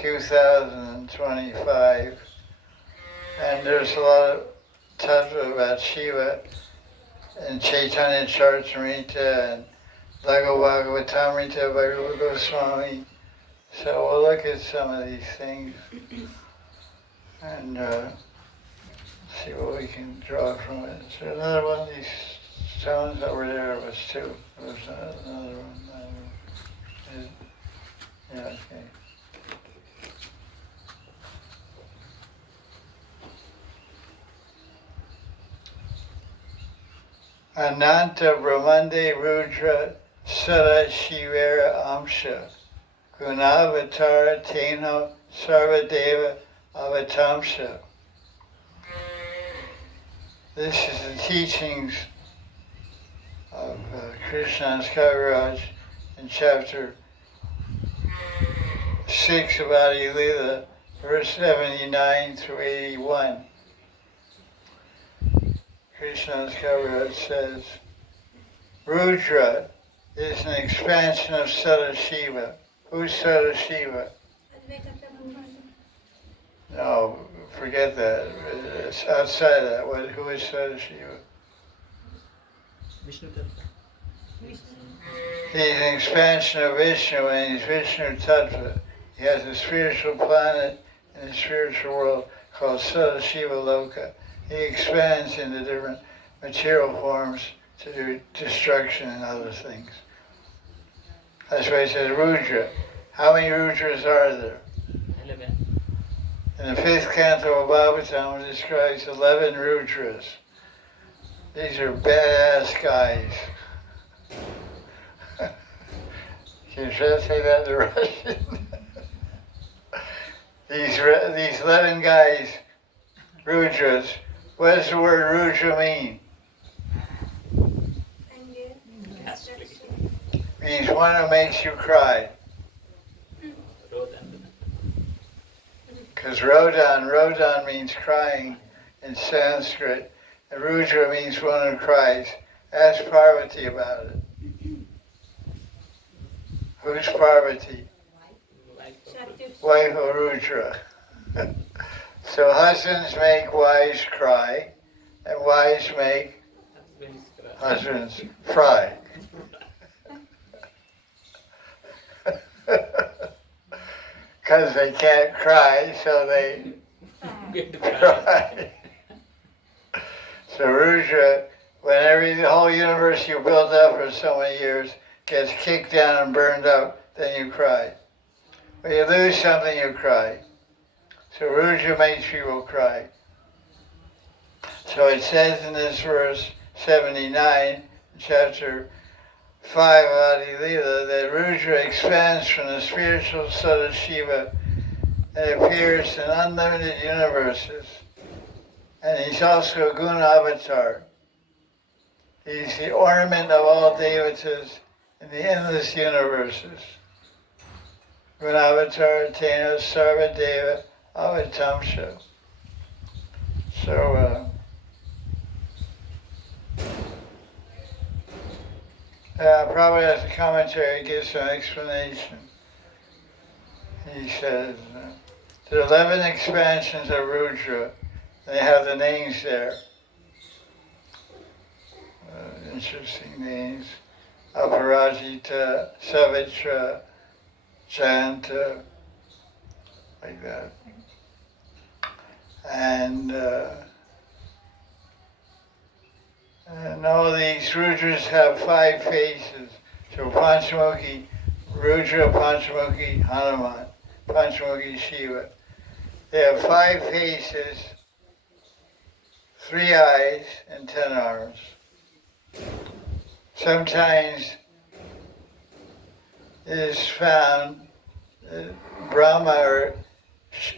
2025. And there's a lot of tattva about Shiva and Chaitanya Charitamrita and Lago Bhagavatamrita by Rupa Goswami. So we'll look at some of these things and see what we can draw from it. So another one of these stones over there was two. There was another one. Yeah, okay. Ananta Brahmande Rudra Sada Shivera Amsha Gunavatar Teno Sarvadeva Avatamsha. This is the teachings of Krishna's Kaviraj in chapter 6 of Adi Lila, verse 79 through 81. Krishna's Kaviraj says, Rudra is an expansion of Sadashiva. Who's Sadashiva? No, forget that. It's outside that. Who is Sadashiva? Vishnu Tattva. He's an expansion of Vishnu, and he's Vishnu Tattva. He has a spiritual planet in the spiritual world called Sadashiva Loka. He expands into different material forms to do destruction and other things. That's why he says Rudra. How many Rudras are there? 11. In the 5th canto of Bhagavatam, it describes 11 Rudras. These are badass guys. Can you translate that to Russian? These 11 guys, Rudras, what does the word Rudra mean? Means one who makes you cry. Because Rodan means crying in Sanskrit, and Rudra means one who cries. Ask Parvati about it. Who's Parvati? Wife of Rudra. So husbands make wives cry, and wives make husbands fry. Because they can't cry, so they cry. So Rudra, when the whole universe you built up for so many years gets kicked down and burned up, then you cry. When you lose something, you cry. So Rudra makes people cry. So it says in this verse 79, chapter 5 of Adi Lila, that Rudra expands from the spiritual Sadashiva and appears in unlimited universes. And he's also a Guna avatar. He's the ornament of all devatas in the endless universes. Guna avatar Tena Sarva Deva Avatamsha. So, Prabhupada has a commentary, gives some explanation. He says, there are 11 expansions of Rudra. They have the names there. Interesting names. Aparajita, Savitra, Janta, like that. And all these Rudras have 5 faces. So Panchamukhi, Rudra, Panchamukhi, Hanuman, Panchamukhi, Shiva. They have 5 faces, 3 eyes, and 10 arms. Sometimes it is found that Brahma or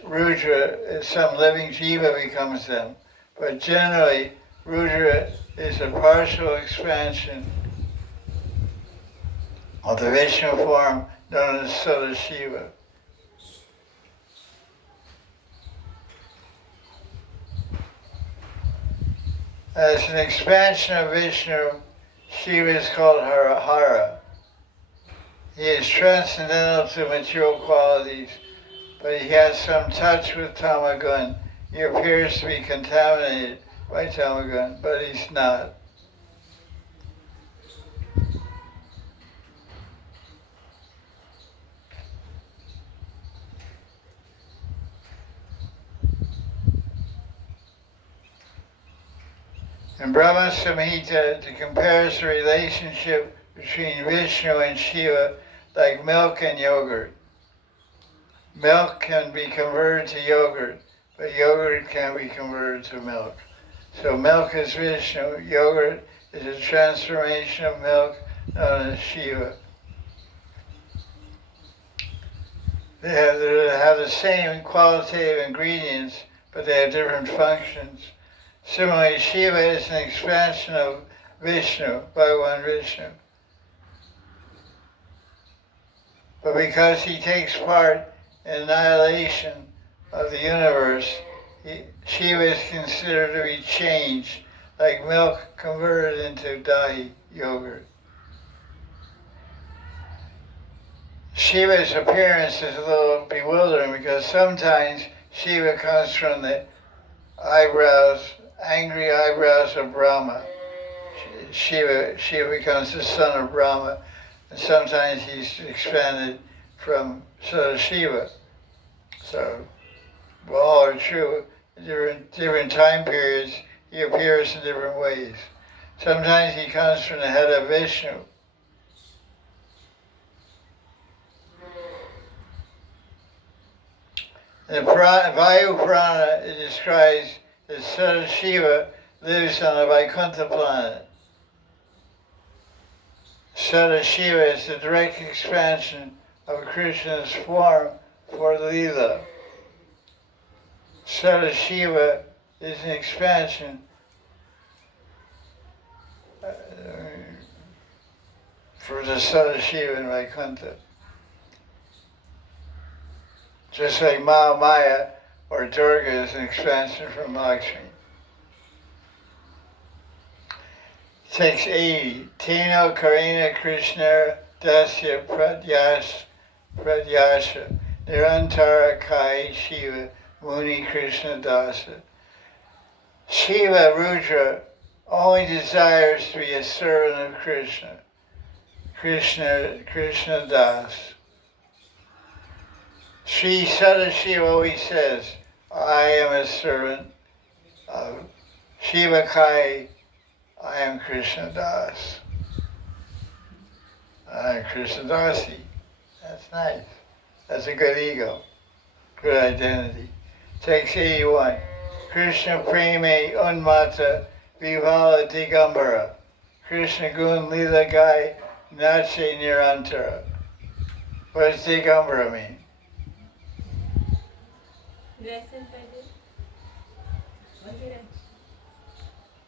Rudra, some living jiva becomes them. But generally, Rudra is a partial expansion of the Vishnu form known as Sadashiva. As an expansion of Vishnu, Shiva is called Hara. He is transcendental to material qualities, but he has some touch with Tamagun. He appears to be contaminated by Tamagun, but he's not. In Brahma Samhita, it compares the relationship between Vishnu and Shiva like milk and yogurt. Milk can be converted to yogurt, but yogurt can't be converted to milk. So milk is Vishnu, yogurt is a transformation of milk known as Shiva. They have the same qualitative ingredients, but they have different functions. Similarly, Shiva is an expansion of Vishnu, Bhagavan Vishnu. But because he takes part in annihilation of the universe, Shiva is considered to be changed, like milk converted into dahi, yogurt. Shiva's appearance is a little bewildering because sometimes Shiva comes from the angry eyebrows of Brahma. Shiva becomes the son of Brahma, and sometimes he's expanded from Shiva. So, all are true. In different time periods, he appears in different ways. Sometimes he comes from the head of Vishnu. In the Vayu Purana, it describes that Shiva lives on the Vaikuntha planet. Shiva is the direct expansion of Krishna's form for Leela. Shiva is an expansion for the Shiva in Vaikuntha. Just like Mahamaya or Durga is an expansion from Lakshmi. Text 80. Teno Karena Krishna Dasya Pradyasha Nirantara Kai Shiva Muni Krishna Dasa. Shiva Rudra only desires to be a servant of Krishna. Krishna Das. Sri Sadashiva always says, I am a servant of Shiva Kai, I am Krishna Das. I am Krishna Dasi. That's nice. That's a good ego, good identity. Text 81. Krishna Preme Unmata Vivala Digambara. Krishna Gun Lila Gai Nache Nirantara. What does Digambara mean?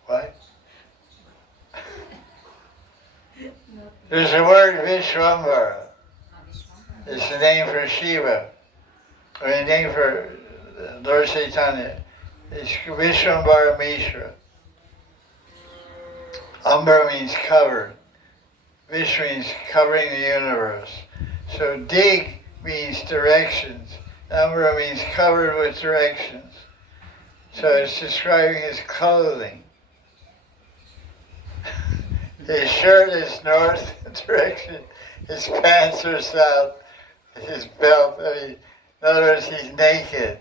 What? There's a word Vishwambara. It's the name for Shiva, or the name for Lord Chaitanya. It's Vishwambara Mishra. Ambara means covered. Vishnu means covering the universe. So dig means directions. Ambara means covered with directions. So it's describing his clothing. His shirt is north direction, his pants are south, his belt, in other words, he's naked.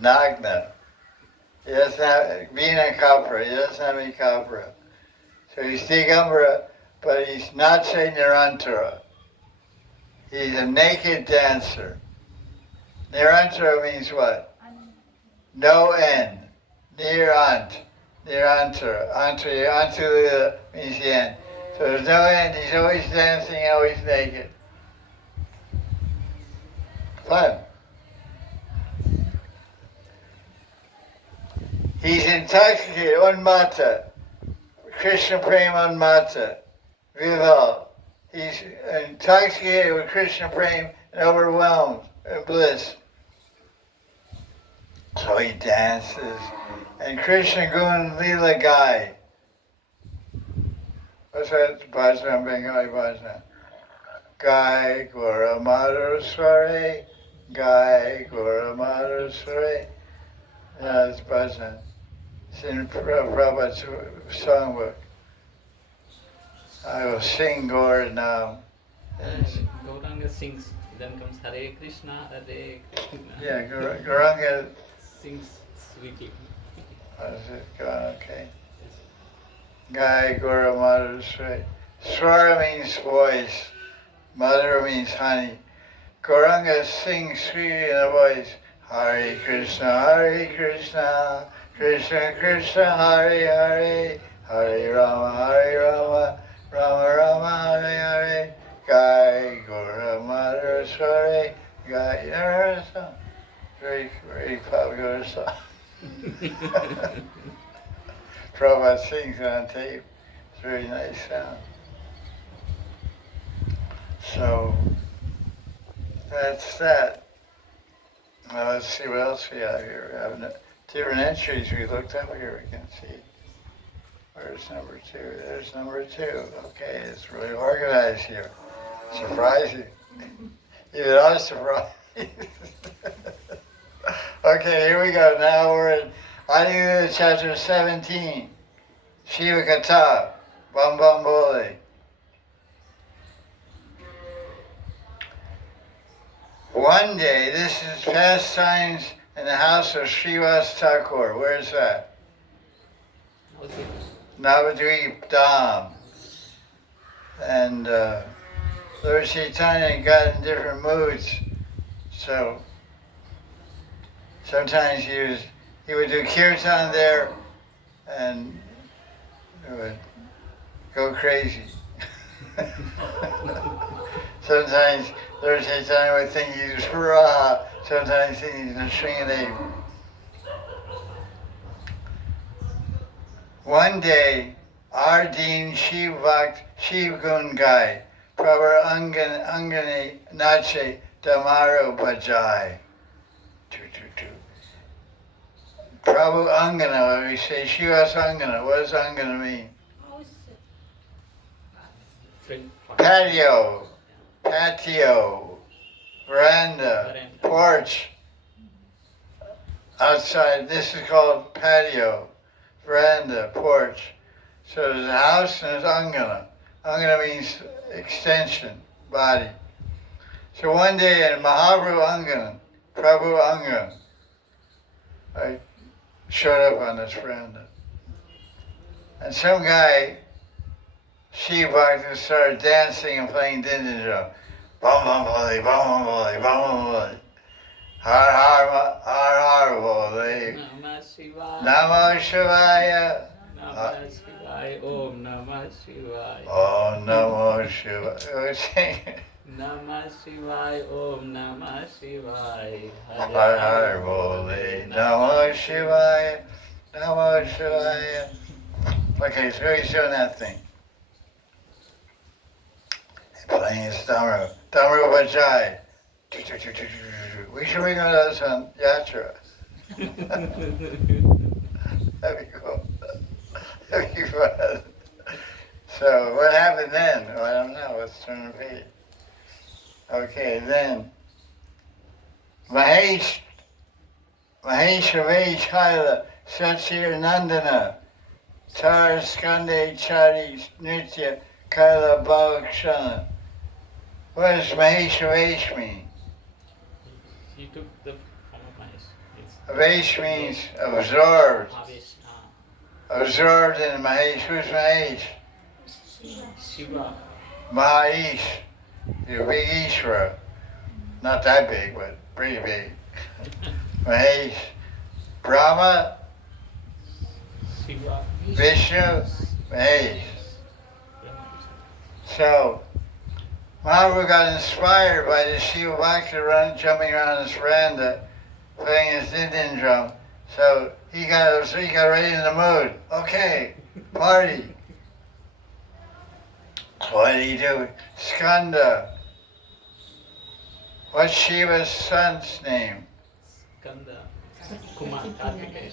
Nagna. He doesn't have, Vina Kapra, he doesn't have any Kapra. So he's Digambara, but he's not saying Nirantara. He's a naked dancer. Nirantara means what? No end. Nirant. Nirantara. Antara means the end. So there's no end. He's always dancing, always naked. Fun. He's intoxicated, unmata. Krishna Prema unmata. Vival. He's intoxicated with Krishna Prema and overwhelmed in bliss. So he dances. And Krishna Gun Lila Gai. What's that? Bhajna, Bengali Bhajna. Gai Gora Madhusware, Gai Gora Madhusware. That's bhajan. It's in Prabhupada's songbook. I will sing Gaura now. Gauranga sings, then comes Hare Krishna, Hare Krishna. Yeah, Gauranga sings sweetly. How's it going? Okay. Gai Gora Madhusware. Swara means voice. Madhura means honey. Gauranga sings sweetly in a voice. Hare Krishna, Krishna Krishna, Hare Hare, Hare Rama, Rama Rama, Hare Hare. Gai Gora Madhusware. Gai, you never heard the song? Very, very popular song. Prabhupada sings on tape. It's a very nice sound. So that's that. Now let's see what else we have here. We have different entries we looked up here. We can see. Where's number 2? There's number 2. Okay, it's really organized here. Surprising. Even I was surprised. Okay, here we go. Now we're in Mahanidhi chapter 17. Shiva Katha. Bam Bam Bole. One day, this is pastimes in the house of Srivas Thakur. Where is that? Navadvip Dham. And Lord Chaitanya got in different moods. So sometimes he would do kirtan there and it would go crazy. Sometimes Lord Chaitanya would think he was Raha, sometimes think he's Nrsimhadev. One day, Ardeen Shiv Bhakt Shiv Gun Gai, Prabhu Angane Nache Damaro Bajai. Prabhu Angana, we say Shivas Angana. What does Angana mean? Patio, veranda, porch, outside. This is called patio, veranda, porch. So there's a house and there's Angana. Angana means extension, body. So one day in Mahaprabhu Angana, Prabhu Angana, I showed up on this veranda. And some guy, Shiva Bhakti, started dancing and playing dindin drum. Bum bum boli, bum bum boli, bum bum boli. Har har har boli. Namah Shivaya. Namah Shivaya. Namah Shivaya. Om Namah Shivaya. Om Namah Shivaya. Namah Shivaya. Om Namah Shivaya. Har har boli. Namah Shivaya. Namah Shivaya. Okay, so he's doing that thing. Playing his Damaru Bajai. We should bring those on Yatra. That'd be cool. That'd be fun. So what happened then? Well, I don't know. Let's turn the page. Okay, then Mahesh Avesh Haila Satsir Nandana Tar Skande Chari Nritya Kaila Balakshana. What does Mahesh Avesh mean? He took the form of Mahesh. Avesh means absorbed. Avesh. Absorbed in Mahesh. Who's Mahesh? Shiva. Mahesh. You're big Ishvara. Not that big, but pretty big. Mahesh. Brahma. Shiva. Vishnu. Mahesh. So, Mahaprabhu got inspired by the Shiva Bhakti jumping around his veranda, playing his dindin drum. So he got right in the mood. Okay, party. What did he do? Skanda. What's Shiva's son's name? Skanda. Kumar. Kartikeya.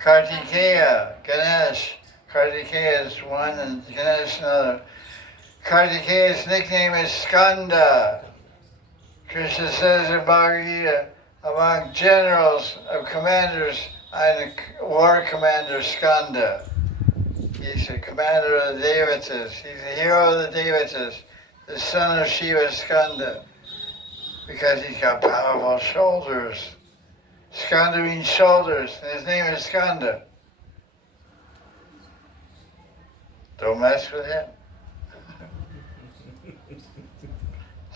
Kartikeya. Ganesh. Kartikeya is one and Ganesh another. Kartikeya's nickname is Skanda. Krishna says in Bhagavad Gita, among generals of commanders, I'm the war commander Skanda. He's the commander of the Devatas. He's the hero of the Devatas, the son of Shiva Skanda, because he's got powerful shoulders. Skanda means shoulders, and his name is Skanda. Don't mess with him.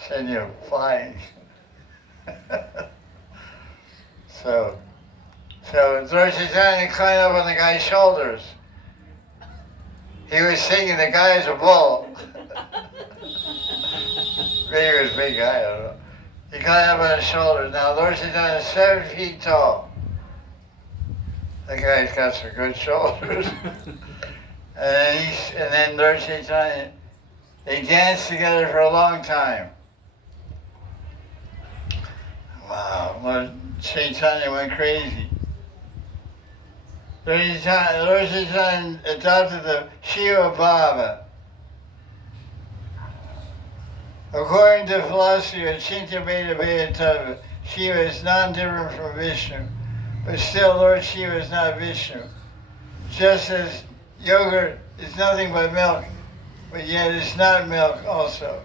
Send you flying. So Lord Chaitanya climbed up on the guy's shoulders. He was thinking the guy is a bull. Maybe he was a big guy, I don't know. He climbed up on his shoulders. Now Lord Chaitanya is 7 feet tall. The guy's got some good shoulders. And then Lord Chaitanya, they danced together for a long time. Wow, Lord Chaitanya went crazy. Lord Chaitanya adopted the Shiva Baba. According to philosophy of Chinta Beta Beta Tattva, Shiva is non-different from Vishnu, but still Lord Shiva is not Vishnu. Just as yogurt is nothing but milk, but yet it's not milk also.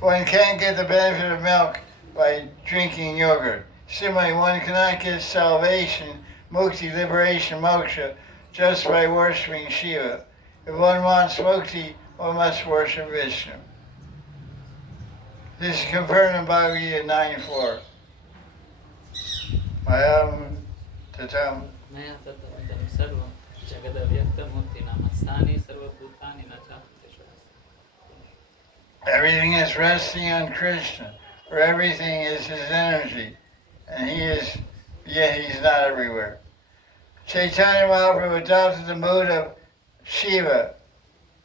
One can't get the benefit of milk by drinking yogurt. Similarly, one cannot get salvation, mukti, liberation, moksha, just by worshipping Shiva. If one wants mukti, one must worship Vishnu. This is confirmed in Bhagavad Gita 9.4. Mayam tatam. Maya tatam sarvam jagadavyakta mukti namastani sarva bhutani nacha. Everything is resting on Krishna, for everything is his energy, and he's not everywhere. Chaitanya Mahaprabhu adopted the mood of Shiva,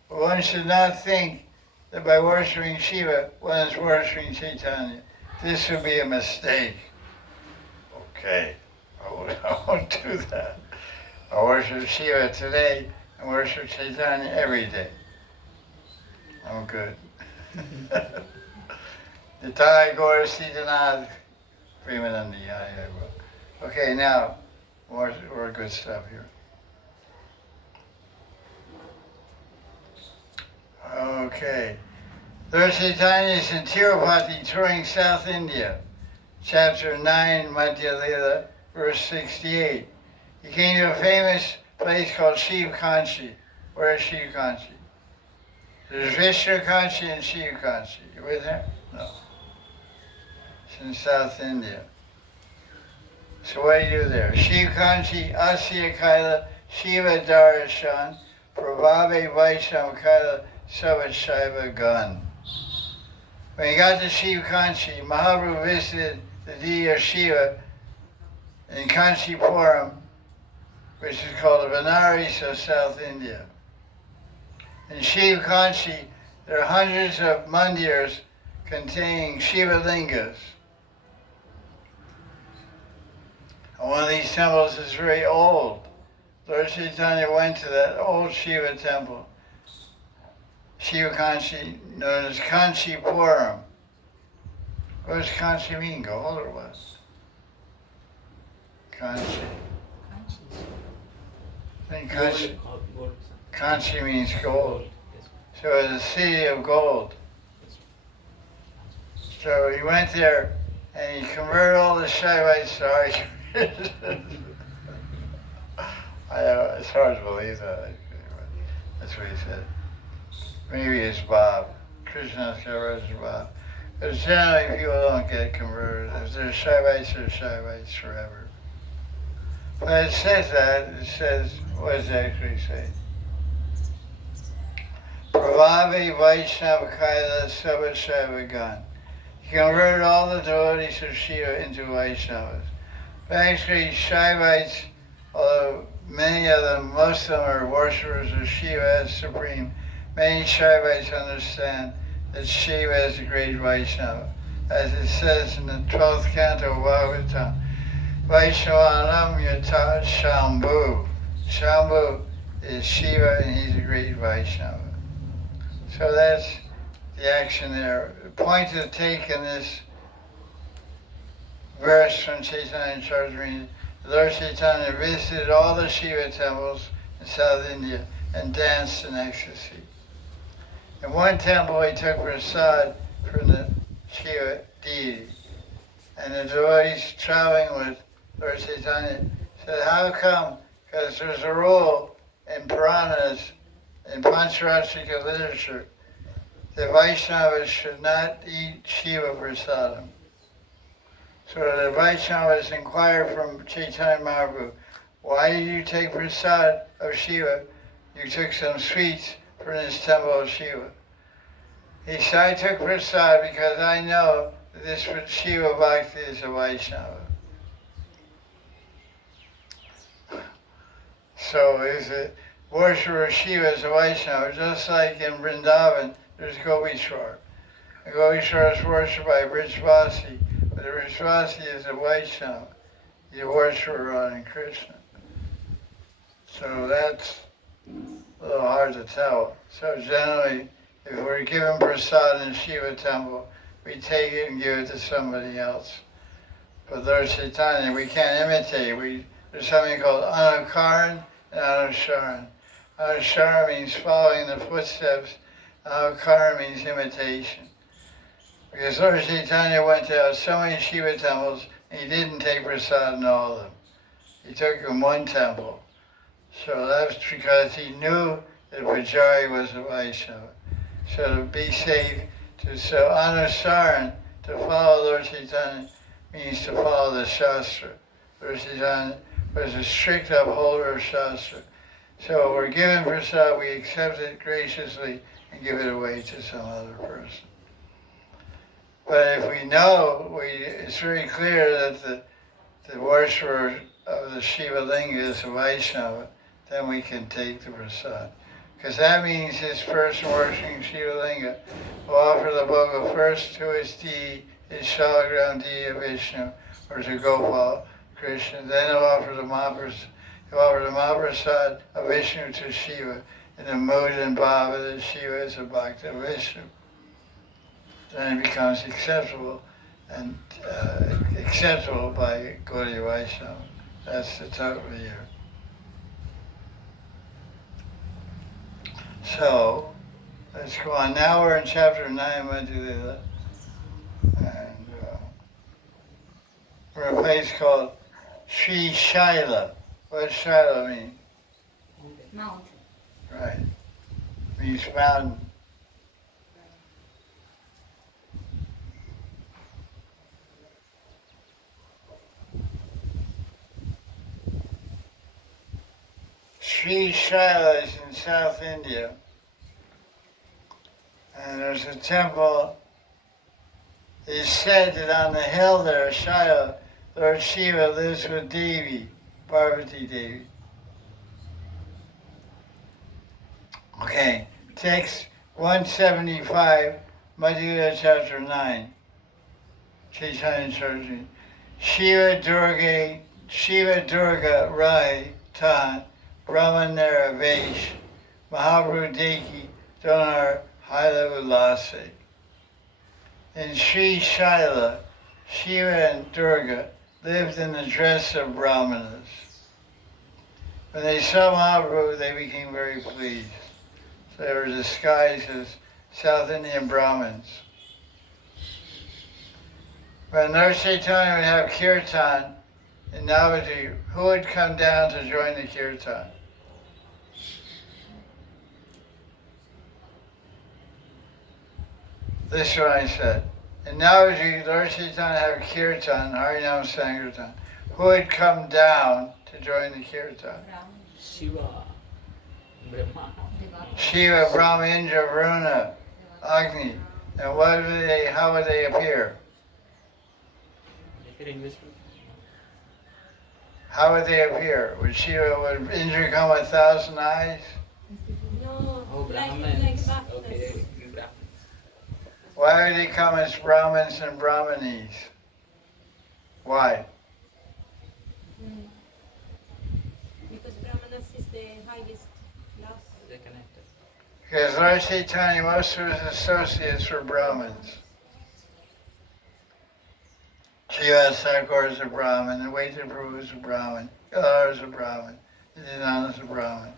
but one should not think that by worshipping Shiva, one is worshipping Chaitanya. This would be a mistake. Okay, I won't do that. I worship Shiva today and worship Chaitanya every day. I'm good. Nitai Gaur Siddhanath Premanandi. Okay, now more good stuff here. Okay. Lord Chaitanya is in Tirupati touring South India. Chapter 9, Madhya Lila, verse 68. He came to a famous place called Shiv Kanchi. Where is Shiv Kanchi? There's Vishnu Kanchi and Shiv Kanchi. You with there? No. It's in South India. So what do you do there? Shiv Kanchi, Asya Kaila, Shiva Darshan, Prabhave Vaisham Kaila, Savat Shiva Gun. When he got to Shiv Kanchi, Mahaprabhu visited the deity of Shiva in Kanchipuram, which is called the Benares of South India. In Shiv Kanchi, there are hundreds of mandirs containing Shiva lingas. And one of these temples is very old. Lord Chaitanya went to that old Shiva temple, Shiva Kanchi, known as Kanchipuram. What does Kanchi mean? Gold or what? Kanchi. I think Kanchi means gold. So it's a city of gold. So he went there and he converted all the Shaivites to Archbishops. It's hard to believe that. That's what he said. Maybe it's Bob. Krishna's Kaviraj Bob. But generally people don't get converted. If they're Shaivites, they're Shaivites forever. But it says that. It says, what does it actually say? Prabhavi Vaishnava Kaila Savat Shaiva Gan. He converted all the devotees of Shiva into Vaishnavas. But actually, Shaivites, although many of them, most of them are worshippers of Shiva as supreme, many Shaivites understand that Shiva is the great Vaishnava. As it says in the 12th canto of Bhagavatam, Vaishnavanam Yata Shambhu. Shambhu is Shiva and he's a great Vaishnava. So that's the action there. The point to take in this verse from Chaitanya Charitamrita, Lord Chaitanya visited all the Shiva temples in South India and danced in ecstasy. In one temple he took prasad from the Shiva deity, and the devotees traveling with Lord Chaitanya said, how come? Because there's a rule in Puranas, in Pancharatrika literature, the Vaishnavas should not eat Shiva prasadam. So the Vaishnavas inquired from Chaitanya Mahaprabhu, why did you take prasad of Shiva? You took some sweets from this temple of Shiva. He said, I took prasad because I know that this Shiva Bhakti is a Vaishnava. So is it worshiper of Shiva is a Vaishnava, just like in Vrindavan, there's Gopishwar. The Gopishwar is worshipped by Vrishvasi, but the Vrishvasi is a Vaishnava. He's a worshiper on Krishna. So that's a little hard to tell. So generally, if we're given prasad in Shiva temple, we take it and give it to somebody else. But Lord Chaitanya, we can't imitate. There's something called anukaran and anusharan. Anusharan means following the footsteps. Anukaran means imitation. Because Lord Chaitanya went to so many Shiva temples, and he didn't take prasad in all of them. He took in one temple. So that's because he knew that Pujari was a Vaishnava. So to be safe, so anusaran, to follow Lord Chaitanya, means to follow the Shastra. Lord Chaitanya was a strict upholder of Shastra. So if we're given prasad, we accept it graciously and give it away to some other person. But if we know, it's very clear that the worshiper of the Shiva Linga is a Vaishnava, then we can take the prasad. Because that means this person worshipping Shiva Linga will offer the bhoga first to his deity, his Shalagram deity of Vishnu, or to Gopal, Krishna. Then he'll offer the Mahaprasad of Vishnu to Shiva in the mood and bhava that Shiva is a bhakta of Vishnu. Then it becomes acceptable and acceptable by Gaudiya Vaishnava. That's the total here. So, let's go on. Now we're in chapter 9, Madhulila. And we're in a place called Sri Shaila. What does Shaila mean? Mountain. Right. It means mountain. Sri Shaila is in South India, and there's a temple. It's said that on the hill there, Shaila, Lord Shiva lives with Devi, Parvati Devi. Okay, text 175, Madhya chapter 9, Chaitanya Charitamrita. Shiva Durga Rai Tan Brahmanera Vesh Mahabhu Deki Donar Haila Ulase. In Sri Shaila, Shiva and Durga lived in the dress of Brahmanas. When they saw Mahaprabhu, they became very pleased. So they were disguised as South Indian Brahmins. When Lord Chaitanya would have kirtan in Navadvip, who would come down to join the kirtan? This is what I said. And now as Lord Chaitanya have kirtan, Harinam Sankirtan, who would come down to join the kirtan? Shiva, Brahma. Shiva, Brahma, Indra, Varuna, Agni. And how would they appear? How would they appear? Would Indra come with 1,000 eyes? No, Oh, like Brahmins. Bhaktas. Okay, Brahmins. Why would they come as Brahmins and Brahmanis? Why? Because Brahmanas is the highest Because Lord Chaitanya, most of his associates were Brahmins. Shiva Thakur is a Brahmin, the Vaidya Prabhu is a Brahmin, Galar is a Brahmin, Nityananda is a Brahmin,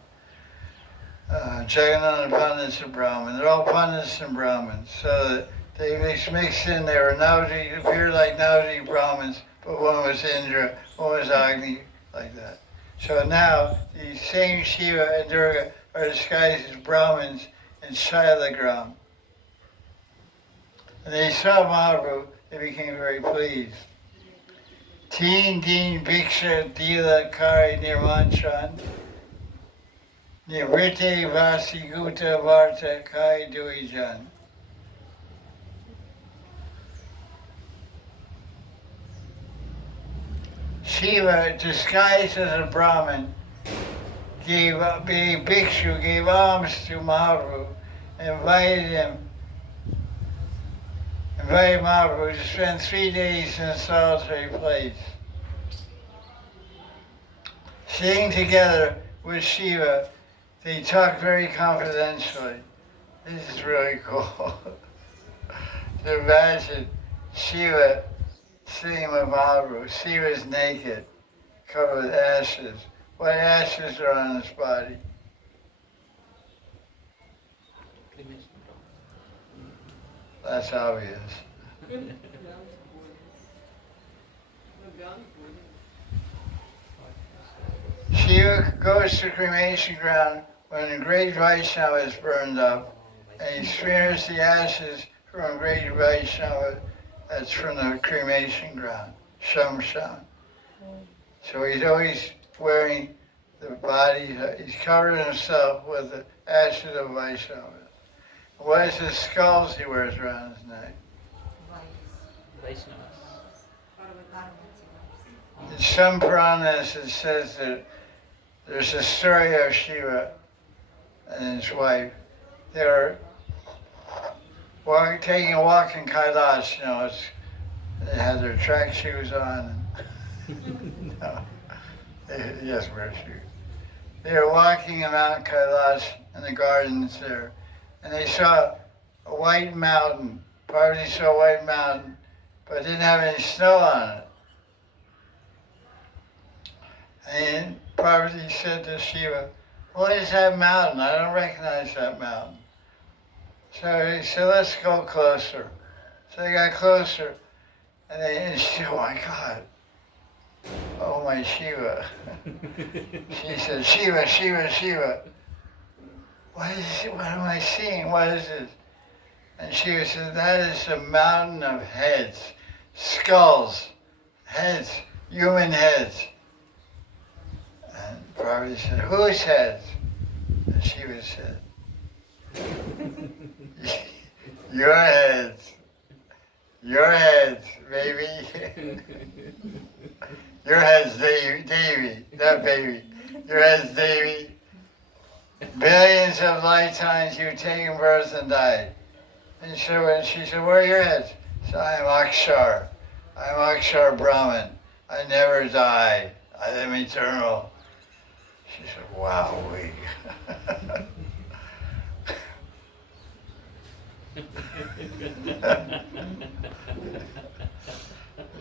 Jagannath Pandit is a Brahmin. They're all Pandits and Brahmins. So they mixed in. They were Navadi, appeared like Navadi Brahmins, but one was Indra, one was Agni, like that. So now the same Shiva and Durga are disguised as Brahmins in Shailagram. And they saw Mahaprabhu, they became very pleased. Teen Deen Bhiksha Dila Kari Nirmanchan Nivrite Vasiguta Varta Kai Duijan. Shiva, disguised as a Brahmin, being bhikshu, gave alms to Mahaprabhu, invited Mahaprabhu to spend 3 days in a solitary place. Sitting together with Shiva, they talked very confidentially. This is really cool. To imagine Shiva sitting with Mahaprabhu. Shiva's naked, covered with ashes. What ashes are on his body? That's obvious. Shiva goes to cremation ground when a great Vaishnava is burned up, and he smears the ashes from a great Vaishnava that's from the cremation ground, Shamshan. So he's always wearing the body, he's covered himself with the ashes of Vaishnava. What is his skulls he wears around his neck? In some Puranas it says that there's a story of Shiva and his wife. They were taking a walk in Kailash, they had their track shoes on. No, they just wear shoes. They were walking around Kailash in the gardens there, and they saw a white mountain. Parvati saw a white mountain, but it didn't have any snow on it. And Parvati said to Shiva, "What is that mountain? I don't recognize that mountain." So he said, "Let's go closer." So they got closer, and she said, "Oh my God, oh my Shiva." She said, "Shiva, Shiva, Shiva. What am I seeing? What is this?" And Shiva said, "That is a mountain of heads, skulls, heads, human heads." And Parvati said, "Whose heads?" And Shiva said, "Your heads. Your heads, baby. Your heads, Devi, not baby. Your heads, Devi. Billions of lifetimes you've taken birth and died." And so she said, "Where are your heads?" She said, "I'm Akshar. I'm Akshar Brahman. I never die. I am eternal." She said, "Wow, we."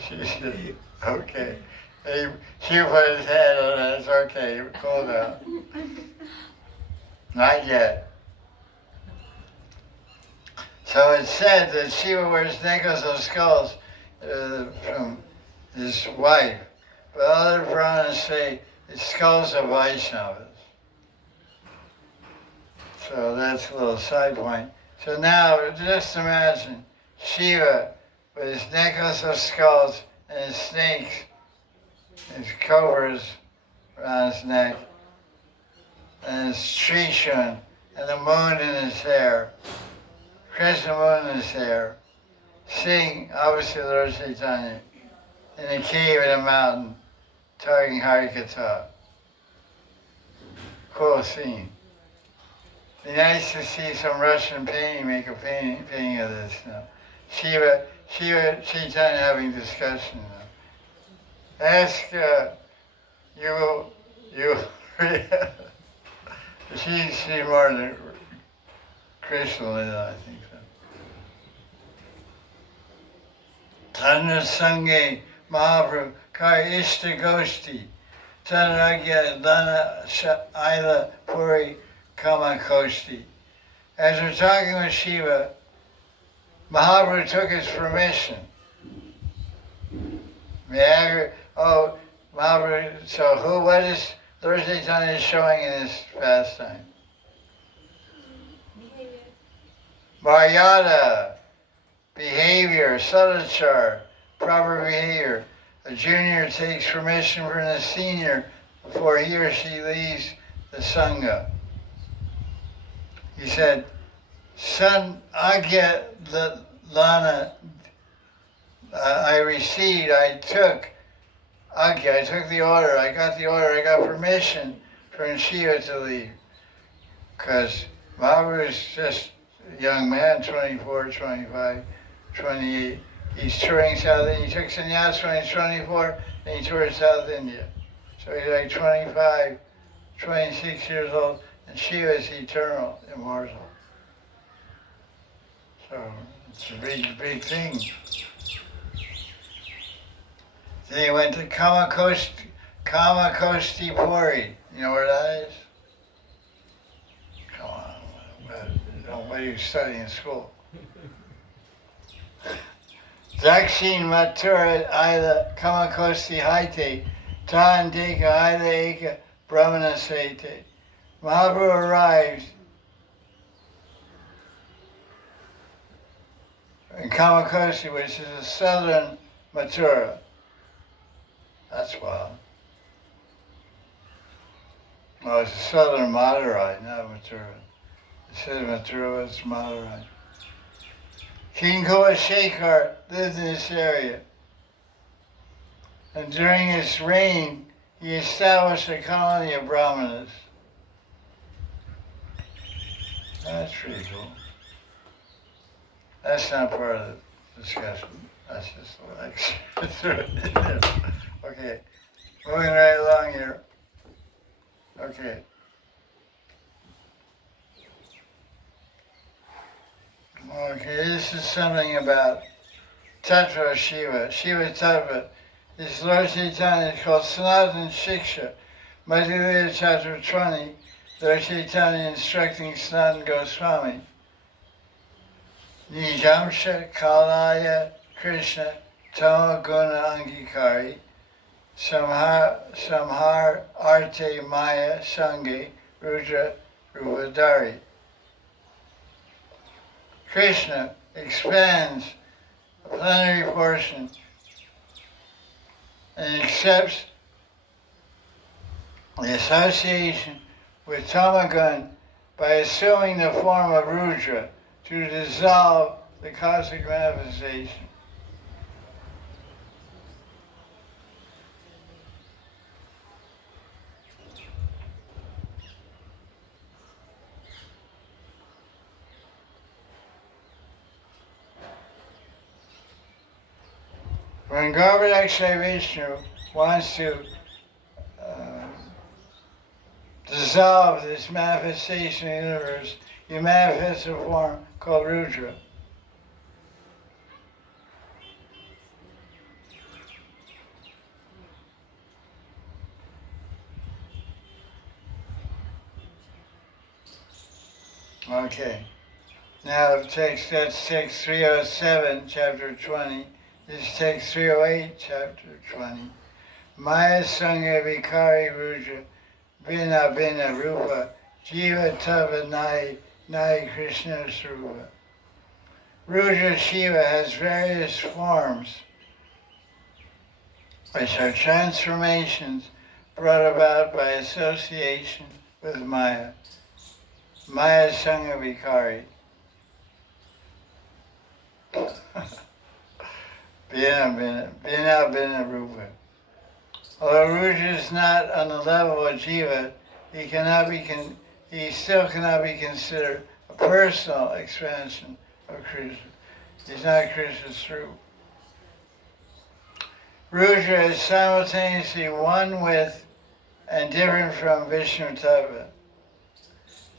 She said, "Okay." She put his hand on it. It's okay. Cool down. Not yet. So it's said that Shiva wears necklaces of skulls from his wife, but other Puranas say it's skulls of Vaishnavas. So that's a little side point. So now, just imagine Shiva with his necklace of skulls and his snakes, his cobras around his neck, and his Trishun, and the moon in his hair, Krishna moon in his hair, sing, obviously, Lord Chaitanya, in a cave in a mountain, talking Hari Katha. Cool scene. Be nice to see some Russian painting, make a painting of this. Shiva Chaitanya having discussion. Ask you. She's more than Krishna Lila, I think so. Tana Sange Mahaprabhu Kar Ishta Goshti Tanragya Dana Ila Puri Kama Koshti. As we're talking with Shiva, Mahaprabhu took his permission. Oh, Mahaprabhu, so what is Lord Chaitanya showing in his pastime? Behavior. Maryada, behavior, sadachar, proper behavior. A junior takes permission from the senior before he or she leaves the Sangha. He said, Son Agya Lana, I received, I took Agya, I took the order, I got permission from Shiva to leave. Because Mahaprabhu is just a young man, 24, 25, 28. He's touring South India. He took sannyas when he's 24, and he toured South India. So he's like 25, 26 years old, and Shiva is eternal, immortal. So it's a big thing. Then he went to Kamakosti Puri. You know where that is? Come on, what are you studying in school? Dakshin Mathura Ila Kamakosti Haite Tan Deka Ila Eka Brahmana Sete. Mahaprabhu arrives in Kamakosti, which is a southern Mathura. That's wild. Oh, it's a southern Madurai, not Mathura. It says Mathura, it's Madurai. King Kulashekar lived in this area. And during his reign, he established a colony of Brahmanas. That's pretty cool. That's not part of the discussion. That's just like, okay, moving right along here. Okay. Okay, this is something about Tattva Shiva. Shiva Tattva. This Lord Chaitanya is called Sanatan Shiksha. Madhya Chapter 20, Lord Chaitanya instructing Sanatan Goswami. Nijamsha Kalaya Krishna Tama Guna Angikari Samhar Arte Maya Sange Rudra Ruvadari. Krishna expands a plenary portion and accepts the association with Tamagun by assuming the form of Rudra to dissolve the cosmic manifestation. When Govardhan Vishnu wants to dissolve this manifestation of the universe, he manifests a form called Rudra. Okay. Now that's text 307, chapter 20. This is text 308, chapter 20. Maya Sangha Vikari Rudra Bina Bina Rupa Jiva Tava Nai Krishna Sarupa. Rudra Shiva has various forms, which are transformations brought about by association with Maya. Maya Sangha Vikari. Bina Rupa. Although Rudra is not on the level of Jiva, he still cannot be considered a personal expansion of Krishna. He's not Krishna's truth. Rudra is simultaneously one with and different from Vishnu Tattva.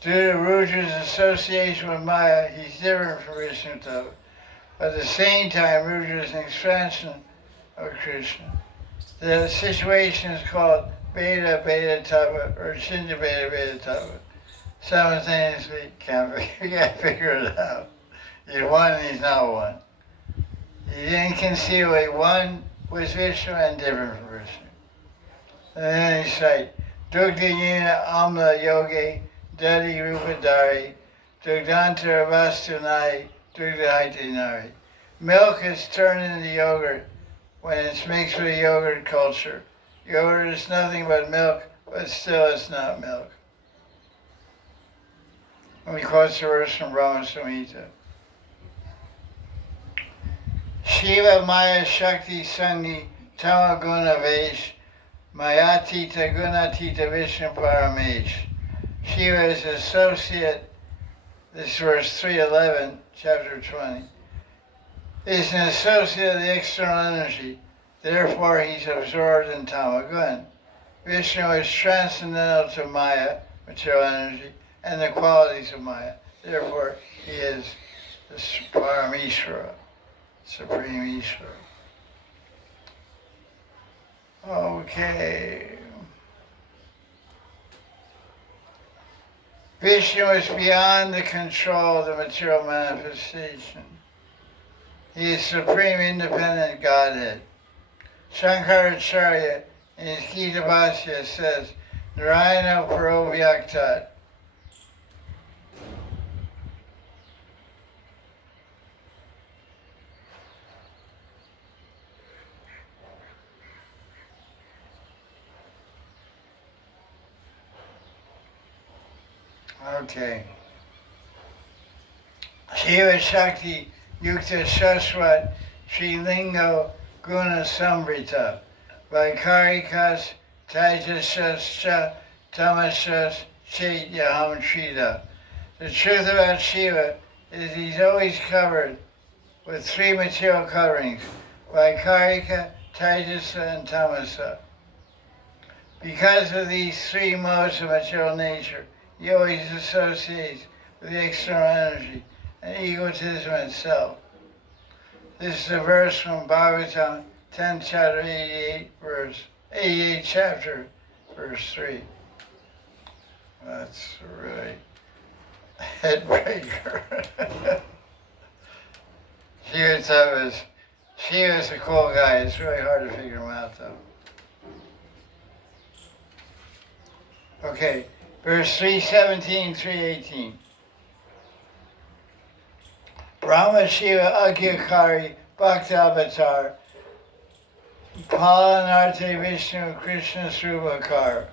Due to Rudra's association with Maya, he's different from Vishnu Tava. But at the same time, Rudra is an expansion of Krishna. The situation is called Beta Beta Tava or Shinja Beta Beta Tava. Simultaneously, you can't figure it out. He's one and he's not one. He's inconceivably one with Vishnu and different from Vishnu. And then he's like, Dugdayina Amla Yogi, Dadi Rupadari, Dugdantara Vastunai, Dugdahaiti Nari. Milk is turned into yogurt when it's mixed with yogurt culture. Yogurt is nothing but milk, but still it's not milk. And we quote the verse from Brahma Samhita. Shiva Maya Shakti Sangi Tama Guna Vesh Mayatita Gunatita Vishnu Paramesh. Shiva is associate, this verse 311, chapter 20, is an associate of the external energy, therefore he's absorbed in Tamagun. Vishnu is transcendental to Maya, material energy, and the qualities of Maya, therefore he is the Parameshvara, Supreme Ishvara. Okay. Vishnu is beyond the control of the material manifestation. He is supreme independent Godhead. Shankaracharya in his Gita Bhashya says, Narayana Parovyaktat. Okay. Shiva Shakti Yukta Shashwat Sri Lingo Guna Sambrita Vaikarikas Taijasascha Tamasas Chaityaham Trida. The truth about Shiva is he's always covered with three material coverings, Vaikarika, Taijasa, and Tamasa. Because of these three modes of material nature, he always associates with the external energy and egotism itself. This is a verse from Bhagavatam, 10th chapter, 88 chapter, verse 3. That's really head breaker. Shiva's a cool guy. It's really hard to figure him out though. Okay. Verse 317, 318. Brahma Shiva Agyakari Bhakta Avatar Palanarte Vishnu Krishna Srubakar.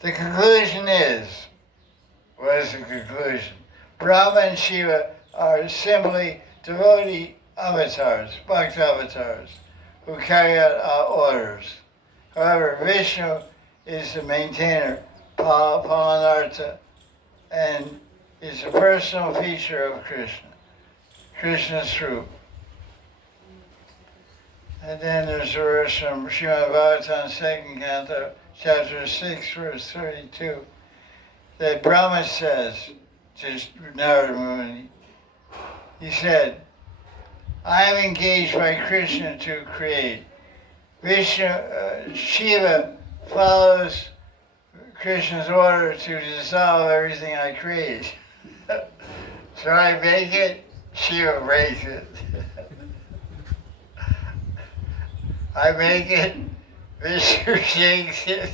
The conclusion is, what is the conclusion? Brahma and Shiva are simply devotee avatars, Bhakta avatars, who carry out orders. However, Vishnu is the maintainer, Palanartha, and is a personal feature of Krishna, Krishna's Srup. And then there's a verse from Srimad Bhagavatam, 2nd Canto, chapter 6, verse 32, that Brahma says to Narada Muni, he said, I am engaged by Krishna to create. Shiva follows Krishna's order to dissolve everything I create. So I make it, Shiva breaks it. I make it, Vishnu shakes it,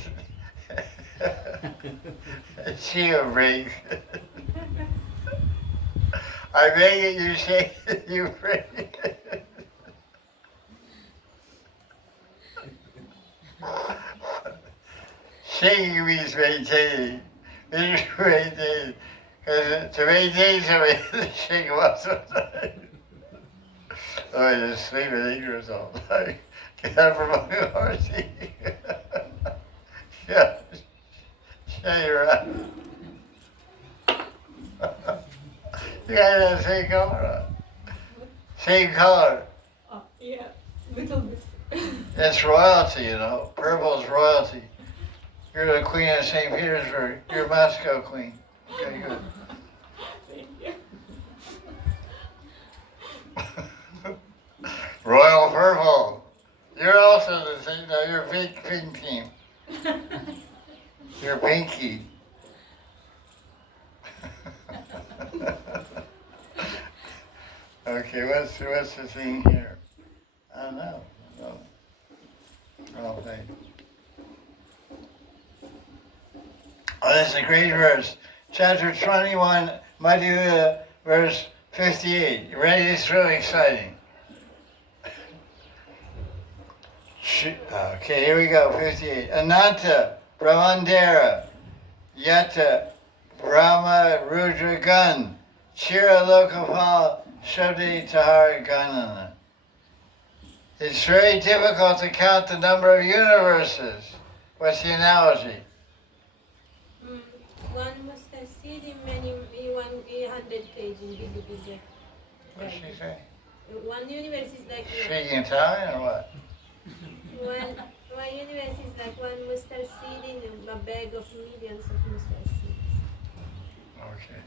Shiva breaks it. I make it, you shake it, you break it. Shaking means maintaining. Maintaining. Because to maintain somebody, shake them up sometimes. Oh, I just sleep at 8 years old. Get up from among the horse. Yeah. Shake your up. You guys have the same color. Same color. Yeah, little bit. That's royalty, you know. Purple is royalty. You're the Queen of St. Petersburg. You're Moscow Queen. Okay, good. Royal Purple. You're also the same. No, you're pink team. You're pinky. Okay, what's the thing here? I don't know. No. Okay. Oh, this is a great verse. Chapter 21, Madhya, verse 58. You ready? It's really exciting. Okay, here we go, 58. Ananta, Brahmandara, Yata, Brahma, Rudra, Gun, Chira, Lokapal, Shabdi, Tahar, Ganana. It's very difficult to count the number of universes. What's the analogy? One must have seen in many, in 100 kg in big. What's she say? One universe is like Speaking Italian or what? one universe is like one mustard seed in a bag of millions of mustard seeds. Okay.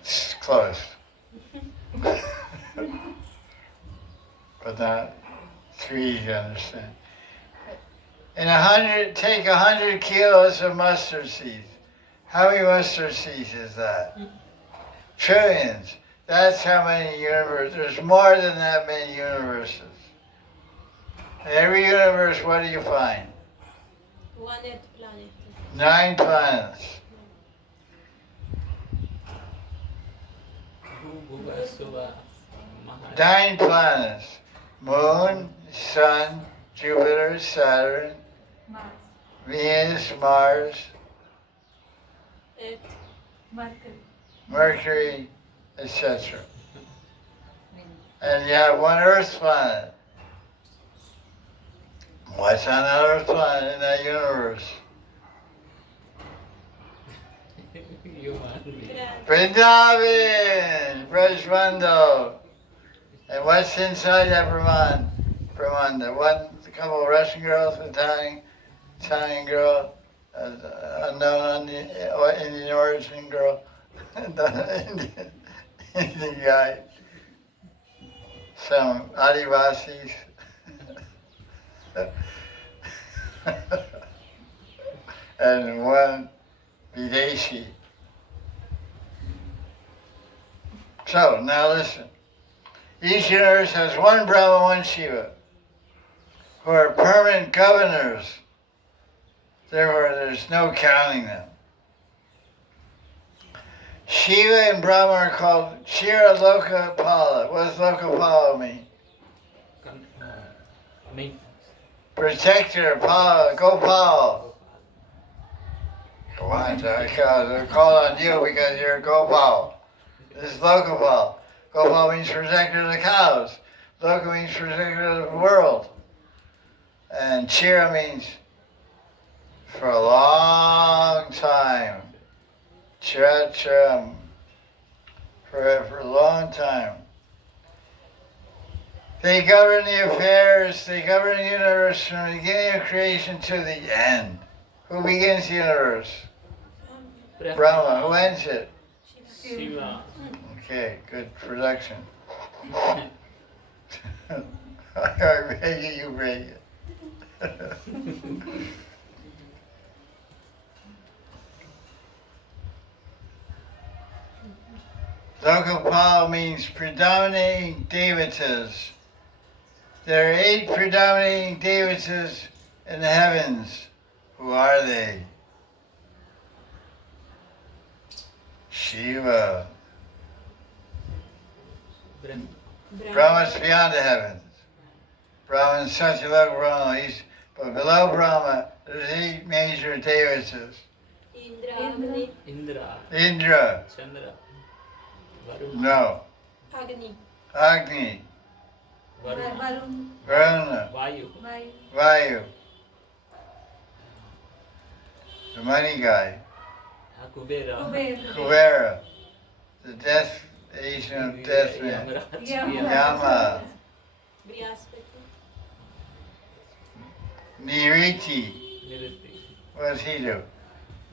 It's close. But not too easy to understand. Take 100 kilos of mustard seeds. How many mustard seeds is that? Trillions. That's how many universes. There's more than that many universes. In every universe, what do you find? One Earth planet. 9 planets. Maharaj. 9 planets. Moon, Sun, Jupiter, Saturn, Mars. Venus, Mars, Earth. Mercury. Mercury, etc. And you have one Earth planet. What's on that Earth planet in that universe? Vrindavan, Brajmando. And what's inside that Brahmanda? A couple of Russian girls, Italian girl, unknown Indian origin girl, Indian guy, some Adivasis, and one Videshi. So, now listen. Each universe has one Brahma, one Shiva, who are permanent governors. Therefore, there's no counting them. Shiva and Brahma are called Chira Lokapala. What does Lokapala mean? Protector, Pala, Gopal. Come on, John. They're called on you because you're Gopal. This is Lokapal. Gopal means protector of the cows. Loka means protector of the world. And Chira means for a long time. Chira, for a long time. They govern the affairs, they govern the universe from the beginning of creation to the end. Who begins the universe? Brahma. Who ends it? Shiva. Okay, good production. I beg you, break it. Lokapal means predominating devatas. There are 8 predominating devatas in the heavens. Who are they? Shiva. Brahma's beyond the heavens. Brahma is Satyaloka Brahma. But below Brahma, there's 8 major devatas. Indra. Chandra. No. Agni. Varuna. Vayu. The money guy. Kubera. The death agent of death man. Yama. Niriti. Niriti. What does he do?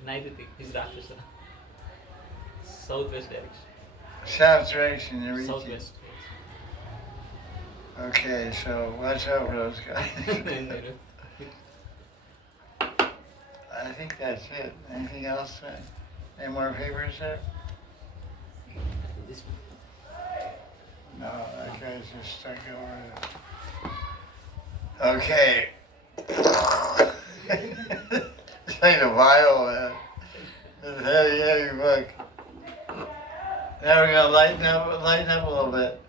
Nairiti. He's Rakshasa. Southwest direction. South direction, Niriti. Southwest. Okay, so watch out for those guys. I think that's it. Anything else? Any more papers there? This No, that guy's just stuck over there. Okay. It's like a vial, man. It's a heavy, heavy book. Now we're gonna lighten up a little bit.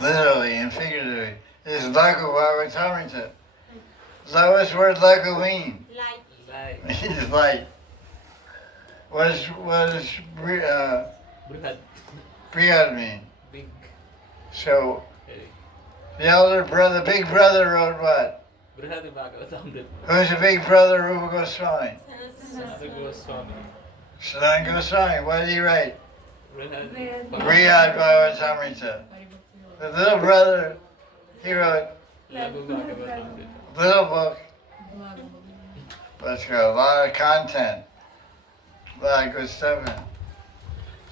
Literally and figuratively. This is Laku Vavatamrita. What's the word Laku mean? Light. Light. He's light. What does Brihad. Priyad mean? Big. So Very. the elder brother, big brother wrote what? Brihad Bhagavatamrita. Who's the big brother Rupa Goswami? Sanatana Goswami. Sanatana Goswami. What did he write? Brihad Priyad Bhagavatamrita. The little brother, he wrote Lagu Bhagavatamrita. little book, but it's got a lot of content, a lot of good stuff in it.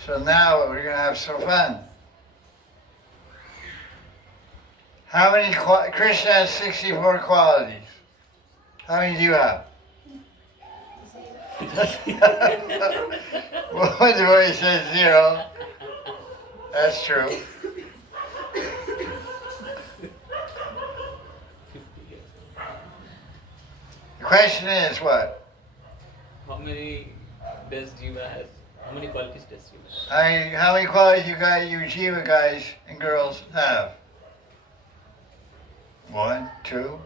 So now we're gonna have some fun. How many Krishna has 64 qualities? How many do you have? Well, the way he says 0. That's true. 50 years. The question is what? How many does Jiva has? How many qualities does Jiva have? How many qualities you Jiva guys and girls have? 1, 2,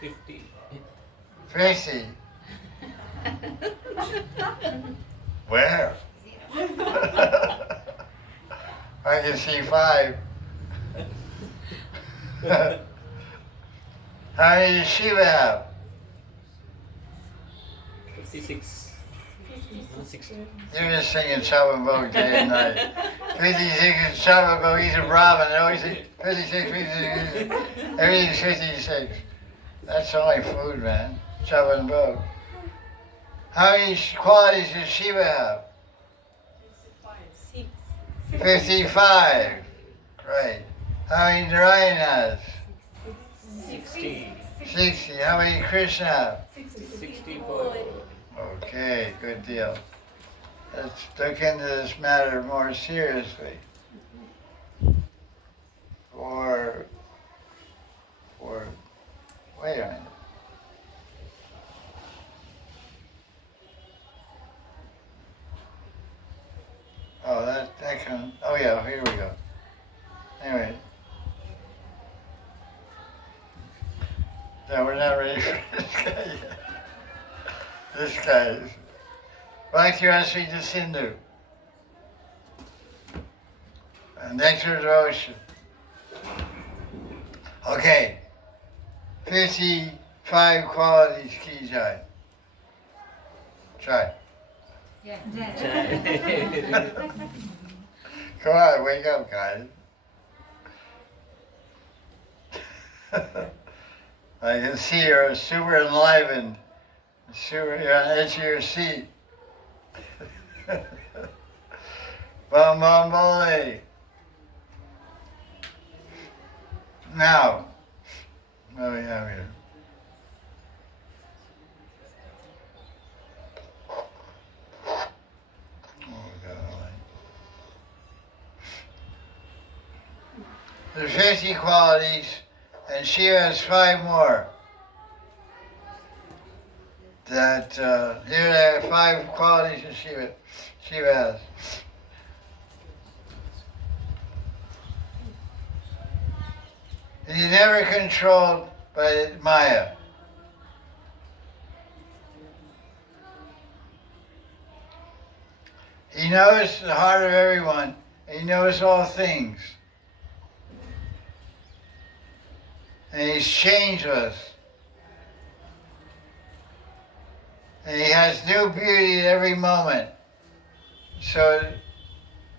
50. 50. Where? I can see 5. How many does Shiva have? 56. No, 60. You're just singing Chava Bhog day and night. 56 is Chava Bhog, he's a Brahmin, and always 56, 56, everything's 56. That's only food, man. Chava and Bhog. How many qualities does Shiva have? 55. Great. How many Narayan has? 60. 60. How many Krishna have? 64. Okay, good deal. Let's look into this matter more seriously. Wait a minute. Oh, that can, oh yeah, here we go. Anyway. No, we're not ready for this guy yet. This guy is. Bhakti to Sindhu. Nectar of the ocean. Okay. 55 qualities, Kijai. Try. Come on, wake up, guys. I can see you're super enlivened. You're on the edge of your seat. Bum bum bole. Now, what do we have here? There's 50 qualities, and Shiva has 5 more. That here there are 5 qualities that Shiva has. He's never controlled by Maya. He knows the heart of everyone. He knows all things. And he's changeless. And he has new beauty at every moment. So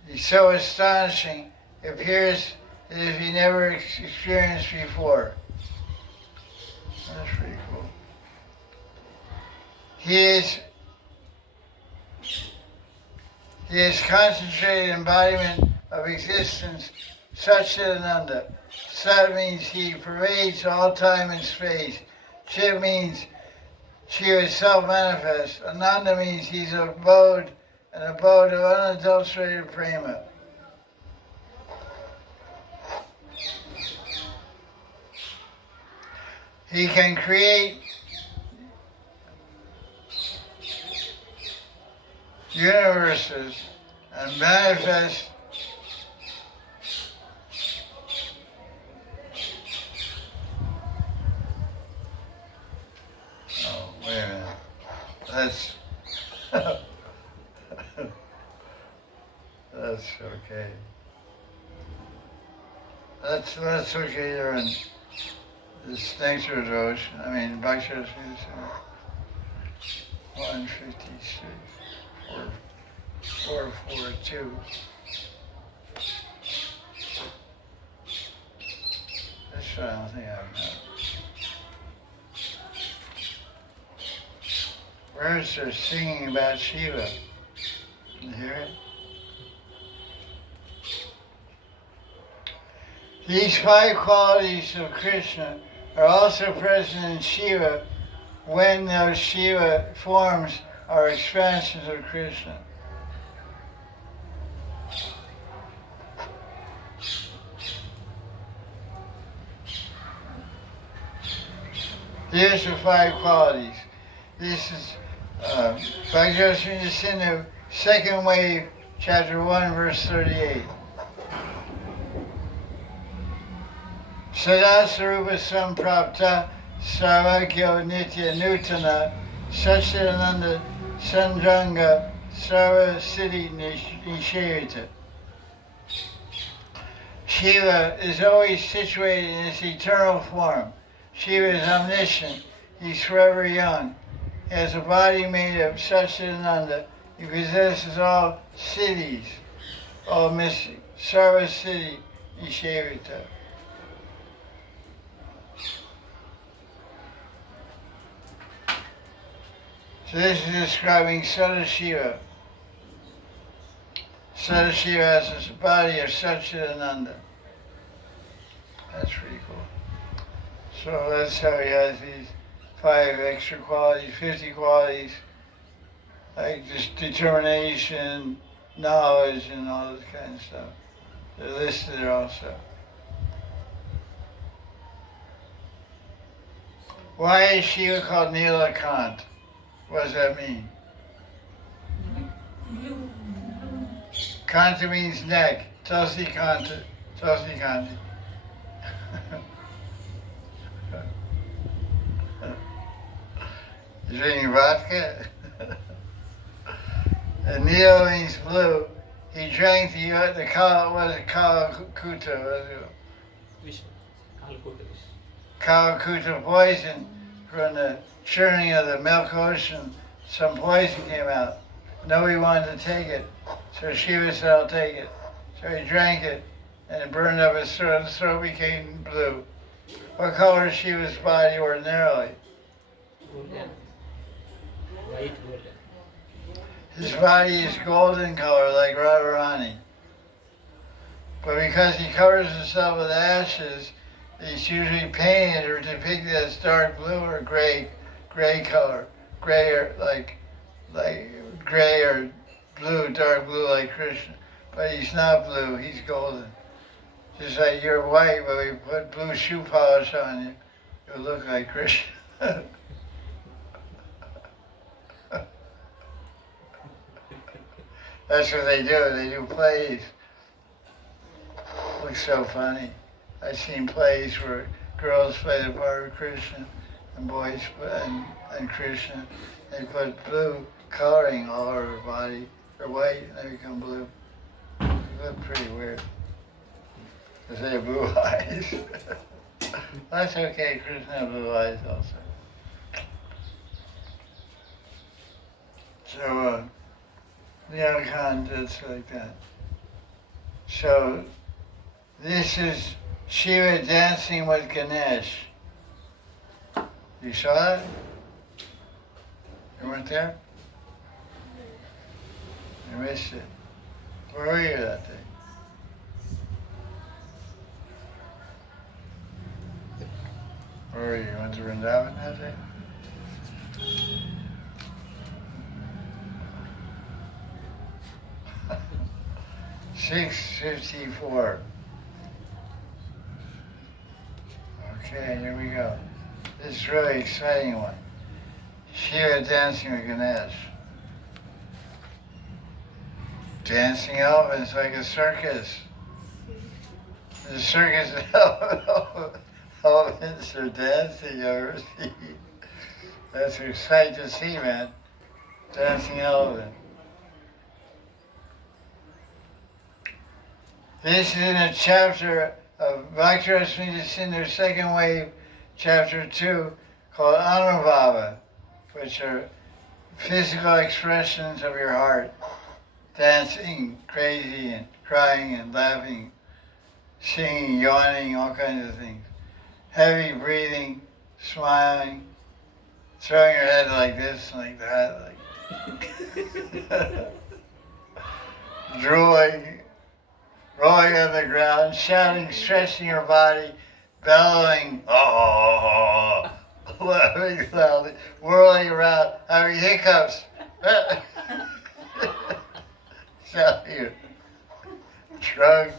he's so astonishing, it appears as if he never experienced before. That's pretty cool. He is concentrated embodiment of existence, Satchitananda. Sat means he pervades all time and space. Chit means Shiva is self-manifest. Ananda means he's an abode of unadulterated prema. He can create universes and manifest wait a minute. That's that's okay. That's okay there in this nectar devotion. I mean Bhakti 156. 442. That's what I don't think I've got. Where's there singing about Shiva? Can you hear it? These 5 qualities of Krishna are also present in Shiva when those Shiva forms are expansions of Krishna. Here's the 5 qualities. This is Bhagavad Sindhu, second wave, chapter 1, verse 38. Sadasarupa samprapta sarvagyo nitya nutana Satchitananda Sandranga Sarva Siddhi Nishayata. Shiva is always situated in his eternal form. Shiva is omniscient. He's forever young. He has a body made of Satchitananda. He possesses all siddhis, all mystic. Sarva Siddhi Nishayata. So this is describing Sadashiva. Sadashiva has this body of Satchitananda. That's pretty cool. So that's how he has these 5 extra qualities, 50 qualities, like just determination, knowledge, and all this kind of stuff. They're listed there also. Why is Shiva called Nilakant? What does that mean? Kanta means neck. Tulsi Kanta. Tulsi Kanti. You drinking vodka? And Nilo means blue. He drank the Kalakuta, Kalakuta poison from the churning of the milk ocean. Some poison came out. Nobody wanted to take it. So Shiva said, I'll take it. So he drank it and it burned up his throat. His throat became blue. What color is Shiva's body ordinarily? Golden. White golden. His body is golden color like Radharani. But because he covers himself with ashes, he's usually painted or depicted as dark blue or gray color. Gray or like gray or blue, dark blue like Krishna. But he's not blue, he's golden. Just like you're white, but we put blue shoe polish on you, you'll look like Krishna. That's what they do plays. Looks so funny. I've seen plays where girls play the part of Krishna and boys and Krishna. They put blue coloring all over their body. They're white and they become blue. They look pretty weird. Because they have blue eyes. That's okay, Krishna has blue eyes also. So, it's like that. So, this is Shiva dancing with Ganesh. You saw it? You weren't there? You missed it. Where were you that day? Where were you? You went to Vrindavan that day? 6:54. Okay, here we go. This is a really exciting one. Shiva dancing with Ganesh. Dancing elephants like a circus. The circus elephants are dancing overseas. That's a sight to see, man. Dancing elephant. This is in a chapter of Bhakti-Rasmita Sindhu, second wave, chapter 2, called Anubhava, which are physical expressions of your heart. Dancing, crazy, and crying, and laughing, singing, yawning, all kinds of things. Heavy breathing, smiling, throwing your head like this, like that, like drooling, rolling on the ground, shouting, stretching your body, bellowing, oh, laughing loudly, whirling around, having hiccups. Shouting your trunk.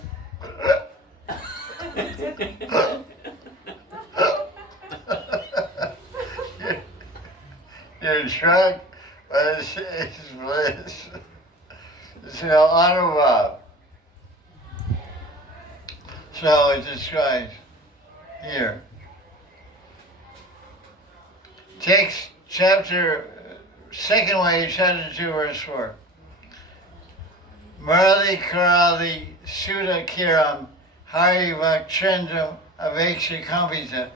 Your trunk was bliss. It's an Anubhav. So it describes here. Takes chapter, second wave, chapter 2, verse 4. Murali Karali Sudha Kiram Hari Vakchendram Aveksha Kampita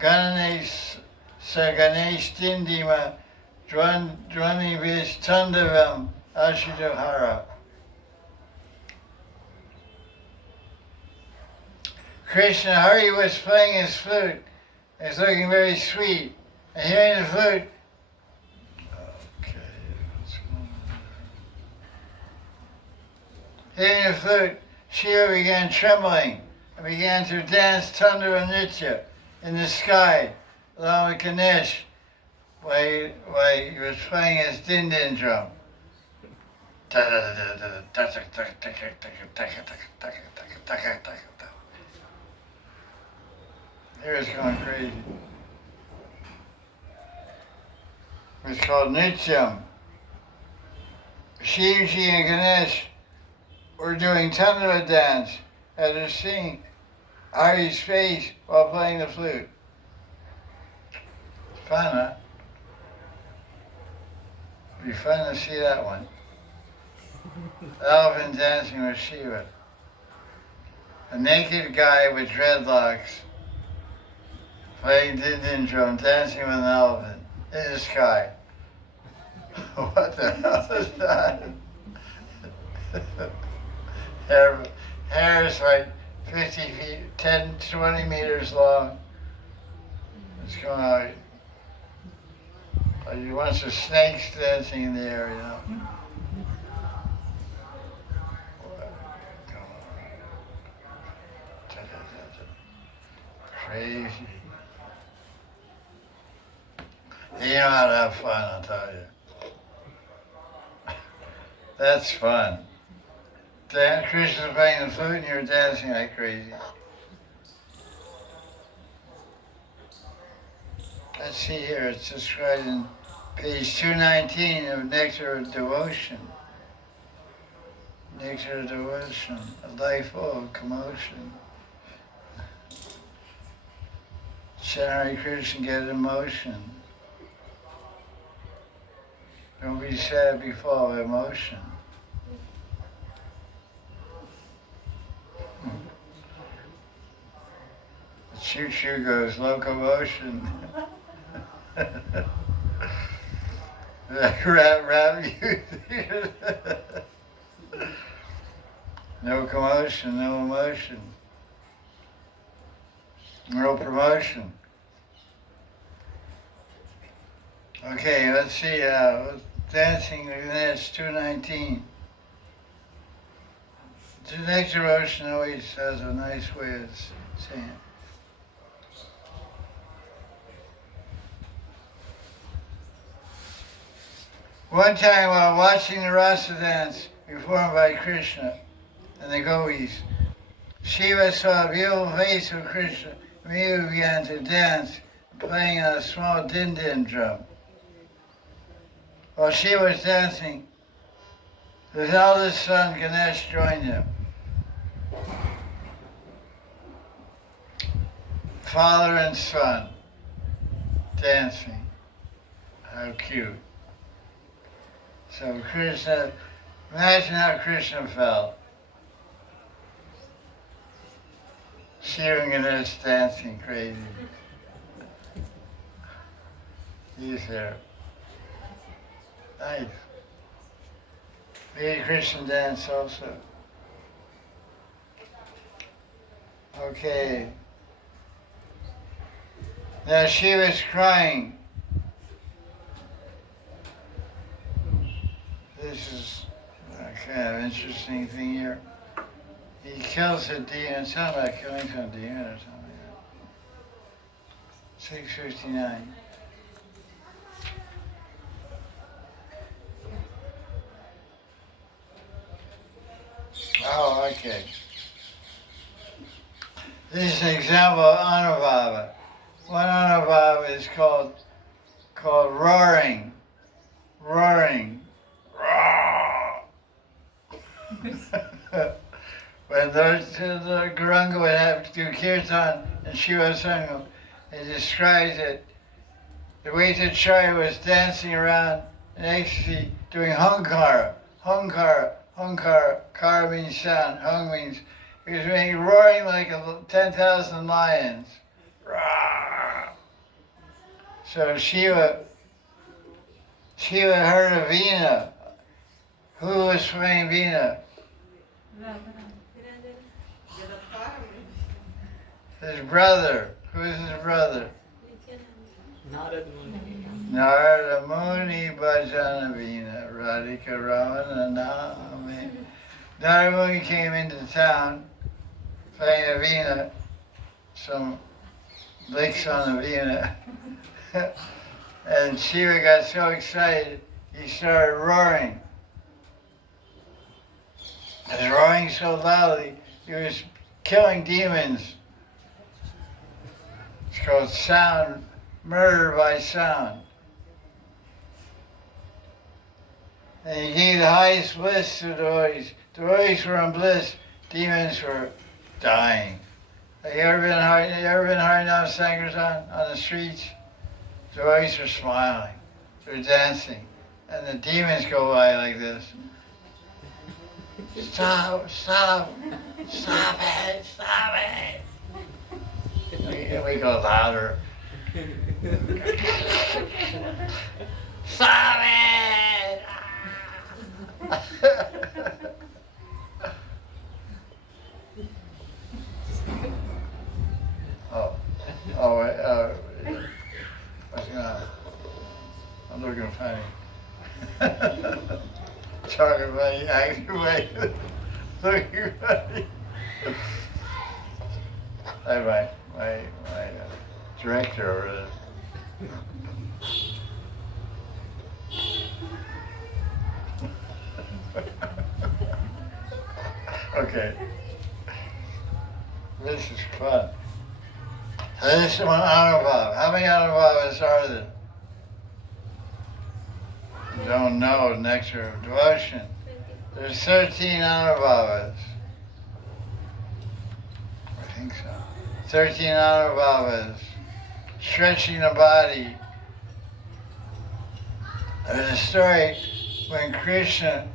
Gananes Saganesh Dindima Dwani Vis Tandavam Ashitahara. Krishna Hari was playing his flute. He was looking very sweet. And hearing the flute, hearing the flute, Shiva began trembling and began to dance Tandava Nitya in the sky along with Ganesh while he was playing his din-din drum. He was going crazy. It's called Nityam. Shivji and Ganesh were doing Tandava dance after seeing Hari's face while playing the flute. It's fun, huh? It'd be fun to see that one. Elephant dancing with Shiva. A naked guy with dreadlocks playing din-din drum, dancing with an elephant in the sky. What the hell is that? Hair is like 50 feet, 10, 20 meters long. It's going on. Like you want some snakes dancing in the air, you know. Crazy. You know how to have fun, I'll tell you. That's fun. Krishna's playing the flute and you're dancing like crazy. Let's see here, it's described in page 219 of Nectar of Devotion. Nectar of Devotion, a life full of commotion. Hare Krishna, get emotion. Don't be sad, be full of emotion. The choo-choo goes, locomotion. Rap music. No commotion, no emotion. No promotion. Okay, let's see. Dancing Ganesh 219. The next devotion always has a nice way of saying it. One time while watching the Rasa dance performed by Krishna and the gopis, Shiva saw a beautiful face of Krishna. Immediately began to dance, playing on a small din-din drum. While Shiva was dancing, his eldest son Ganesh joined him. Father and son dancing. How cute. So Krishna, imagine how Krishna felt. Shiva and Ganesh dancing crazy. He's there. Nice. We had Krishna dance also. Okay. Now she was crying. This is a kind of interesting thing here. He kills a demon. It's not about killing some demon or something like that. 659. Oh, okay. This is an example of anubhava. One anubhava is called roaring. Roaring. When the Guranga would have to do kirtan and Shiva Sangam, it describes it. The Vaitacharya was dancing around in ecstasy, doing hunkara, hunkara, hunkara. Kara means sound, hung means he was making roaring like 10,000 lions. So Shiva heard a veena. Who was playing veena? His brother. Who is his brother? Narad Muni. Narada Muni Bhajana Veena Radhika Ramana Name. Narada Muni came into town playing a veena, some licks on the veena. And Shiva got so excited, he started roaring. He was roaring so loudly, he was killing demons. It's called sound, murder by sound. And he gave the highest bliss to devotees. Devotees were in bliss, demons were dying. Have you ever been Harinam Sankirtan on the streets? Devotees are smiling, they're dancing, and the demons go by like this. Stop, stop, stop it, stop it. And we go louder. Stop it! I'm looking funny. Talking funny, acting funny, looking funny. Hey, my director over there. Okay. This is fun. So this is one anubhava. How many anubhavas are there? You don't know nectar of devotion. There's 13 anubhavas. I think so. 13 anubhavas. Stretching the body. There's a story when Krishna,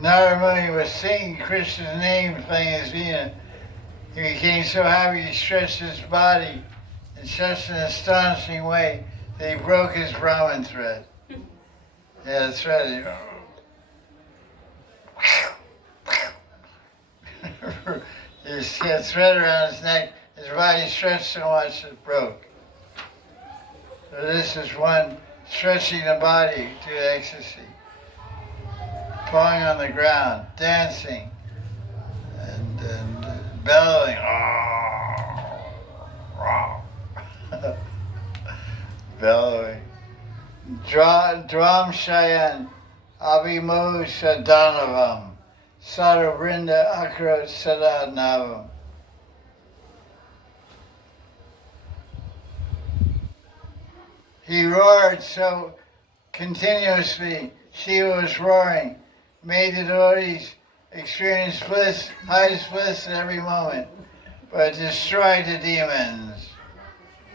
Narada Muni was singing Krishna's name, playing his veena. He became so happy he stretched his body in such an astonishing way that he broke his Brahman thread. Yeah, the thread. He had a thread around his neck. His body stretched so much it broke. This is one stretching the body to ecstasy, falling on the ground, dancing, and bellowing. Bellowing. Dram Shayan Abhimu Sadanavam Saravrinda Akra Sadanavam. He roared so continuously, Shiva was roaring, made the devotees experience bliss, highest bliss at every moment, but destroyed the demons.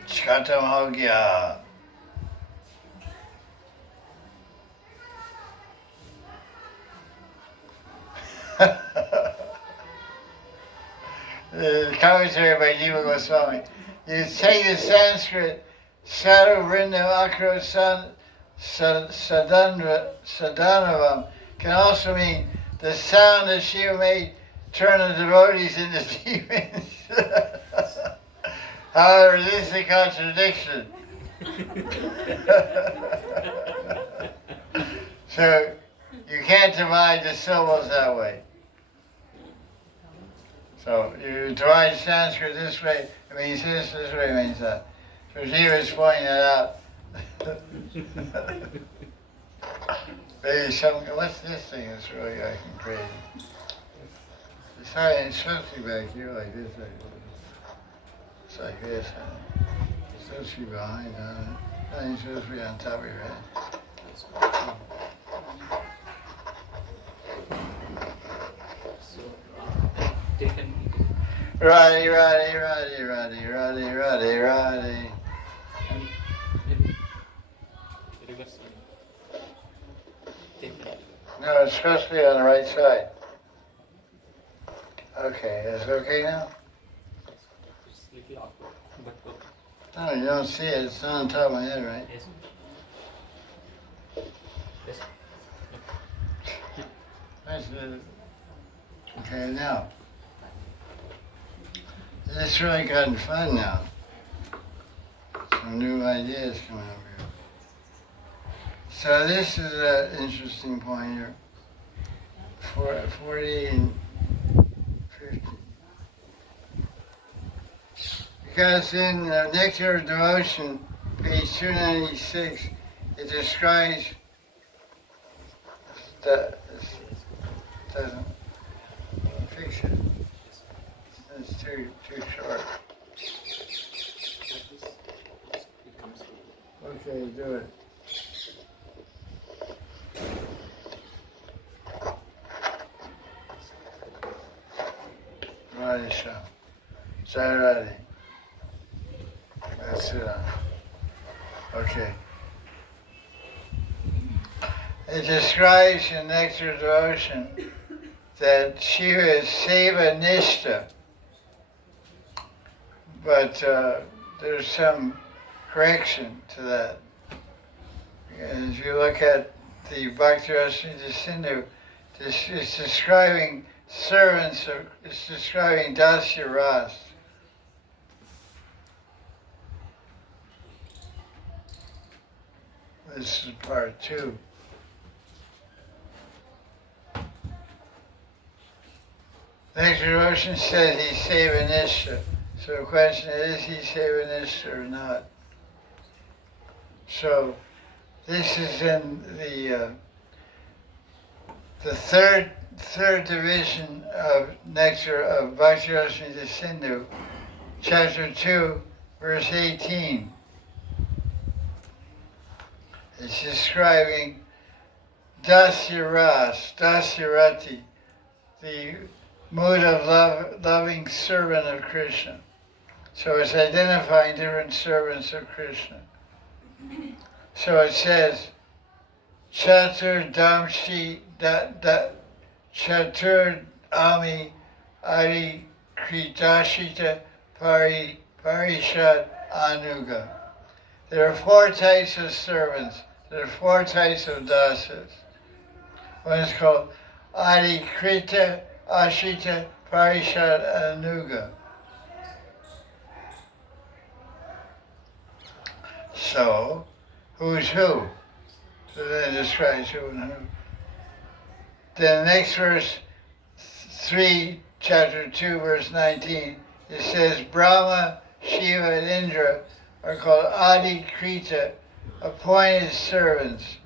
Chatam Hogya. The commentary by Jiva Goswami. You take the Sanskrit Sadhavrinda Akro Sadanavam can also mean the sound that Shiva made turn the devotees into demons. However, this is a contradiction. So you can't divide the syllables that way. So you divide Sanskrit this way, it means this way it means that. So Jiva is pointing that out. Maybe what's this thing that's really acting crazy? It's supposed to be back here like this. It's like this. It's supposed to be behind. Nothing's supposed to be on top of your head. Taken. Roddy. Reverse. Taken. No, it's supposed to be on the right side. Okay, that's okay now? It's little awkward, but okay. No, you don't see it. It's not on top of my head, right? Yes. Yes. That's it. Okay, now. It's really gotten fun now. Some new ideas coming up here. So this is an interesting point here. 40 and 50. Because in Nectar of Devotion, page 296, it describes the doesn't fix it. It's too short. Okay, do it. Righty, so. Righty. That's it. Okay. It describes in Nectar of Devotion that Shiva is Seva Nishta. But there's some correction to that. As you look at the Bhakti Rasamrita Sindhu, it's describing servants, it's describing Dasya Ras. This is part 2. Nectar Devotion says he's Seva Nishta. So the question is he Seva Nishta or not? So this is in the third division of Nectar of Bhakti Rasamrita Sindhu, chapter 2, verse 18. It's describing Dasya Ras, Dasya Ratri, the mood of loving servant of Krishna. So it's identifying different servants of Krishna. So it says, Chatur Damshi Chatur Ami Ari Kritashita Parishad Anuga. There are 4 types of servants. There are 4 types of dasas. One is called Adi Krita Ashita Parishad Anuga. So, who's who? So then it describes who and who. Then the next verse, 3, chapter 2, verse 19, it says, Brahma, Shiva, and Indra are called Adi Krita, appointed servants.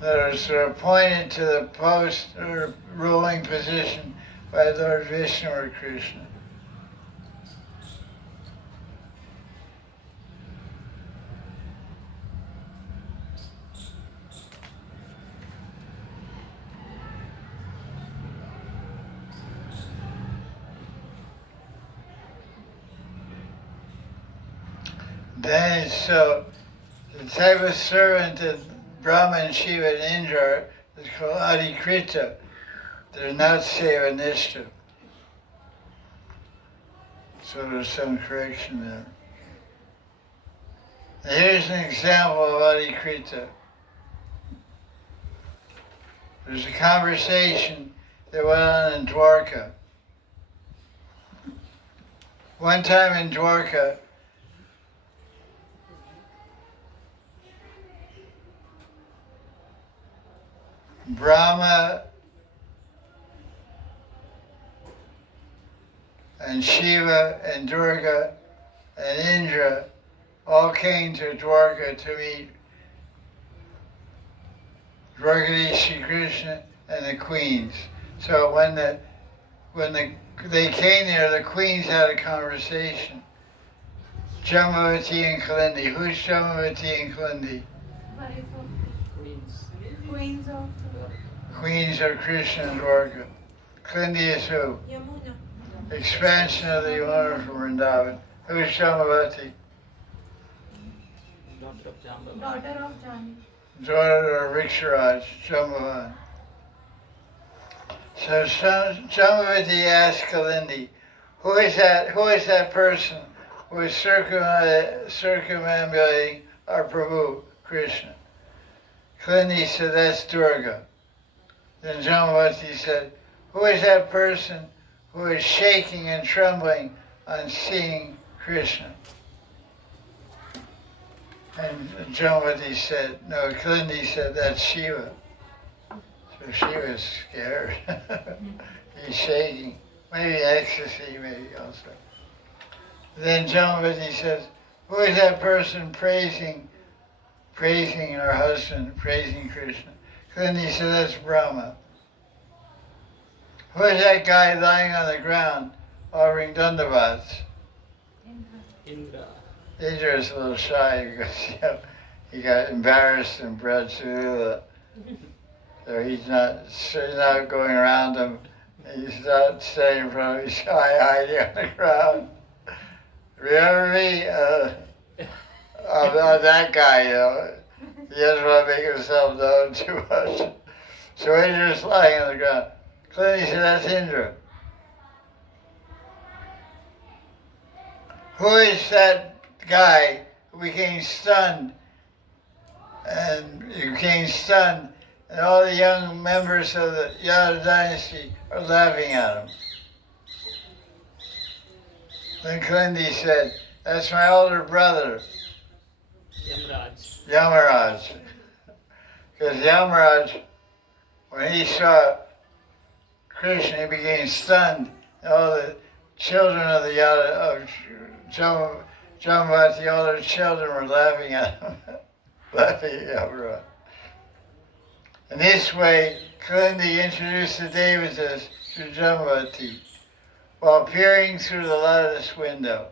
That are sort of appointed to the post or ruling position by Lord Vishnu or Krishna. Then so the type of servant that Brahma and Shiva and Indra are is called Adikrita. They're not Sevanishta. So there's some correction there. Now here's an example of Adikrita. There's a conversation that went on in Dwarka. One time in Dwarka, Brahma and Shiva and Durga and Indra all came to Dwarka to meet Dwarkadhi Sri Krishna and the queens. So when they came there, the queens had a conversation. Jamavati and Kalindi. Who's Jamavati and Kalindi? Queens. Queens of Queens of Krishna and Dwarka. Kalindi is who? Yamuna. Expansion of the Yamuna from Vrindavan. Who's Jamavati? Daughter of Jambal. daughter of Jani. Daughter of Riksharaj, Jambavan. So Jamavati asked Kalindi, who is that person who is circumambulating our Prabhu, Krishna? Kalindi said, that's Durga. Then Jamavati said, who is that person who is shaking and trembling on seeing Krishna? And Jamavati said, no, Kalindi said, that's Shiva. So she was scared. He's shaking. Maybe ecstasy, maybe also. Then Jamavati says, who is that person praising her husband, praising Krishna? Kalindi said, that's Brahma. Who is that guy lying on the ground offering dandavats? Indra. Indra is a little shy because he got embarrassed in Brajsula. So he's not going around him. He's not staying in front of him. He's hiding on the ground. Remember me? That guy, he doesn't want to make himself known too much. So Indra's lying on the ground. Clearly said, that's Indra. Who is that guy who became stunned? And all the young members of the Yadav dynasty are laughing at him. Then Kalindi said, that's my older brother, Yamraj. Yamaraj. Because Yamaraj, when he saw Krishna, he became stunned. All the children of the Yadav, of Jamavati, all their children were laughing at him, laughing at Yamaraj. In this way, Kalindi introduced the Devatas to Jamavati while peering through the lotus window.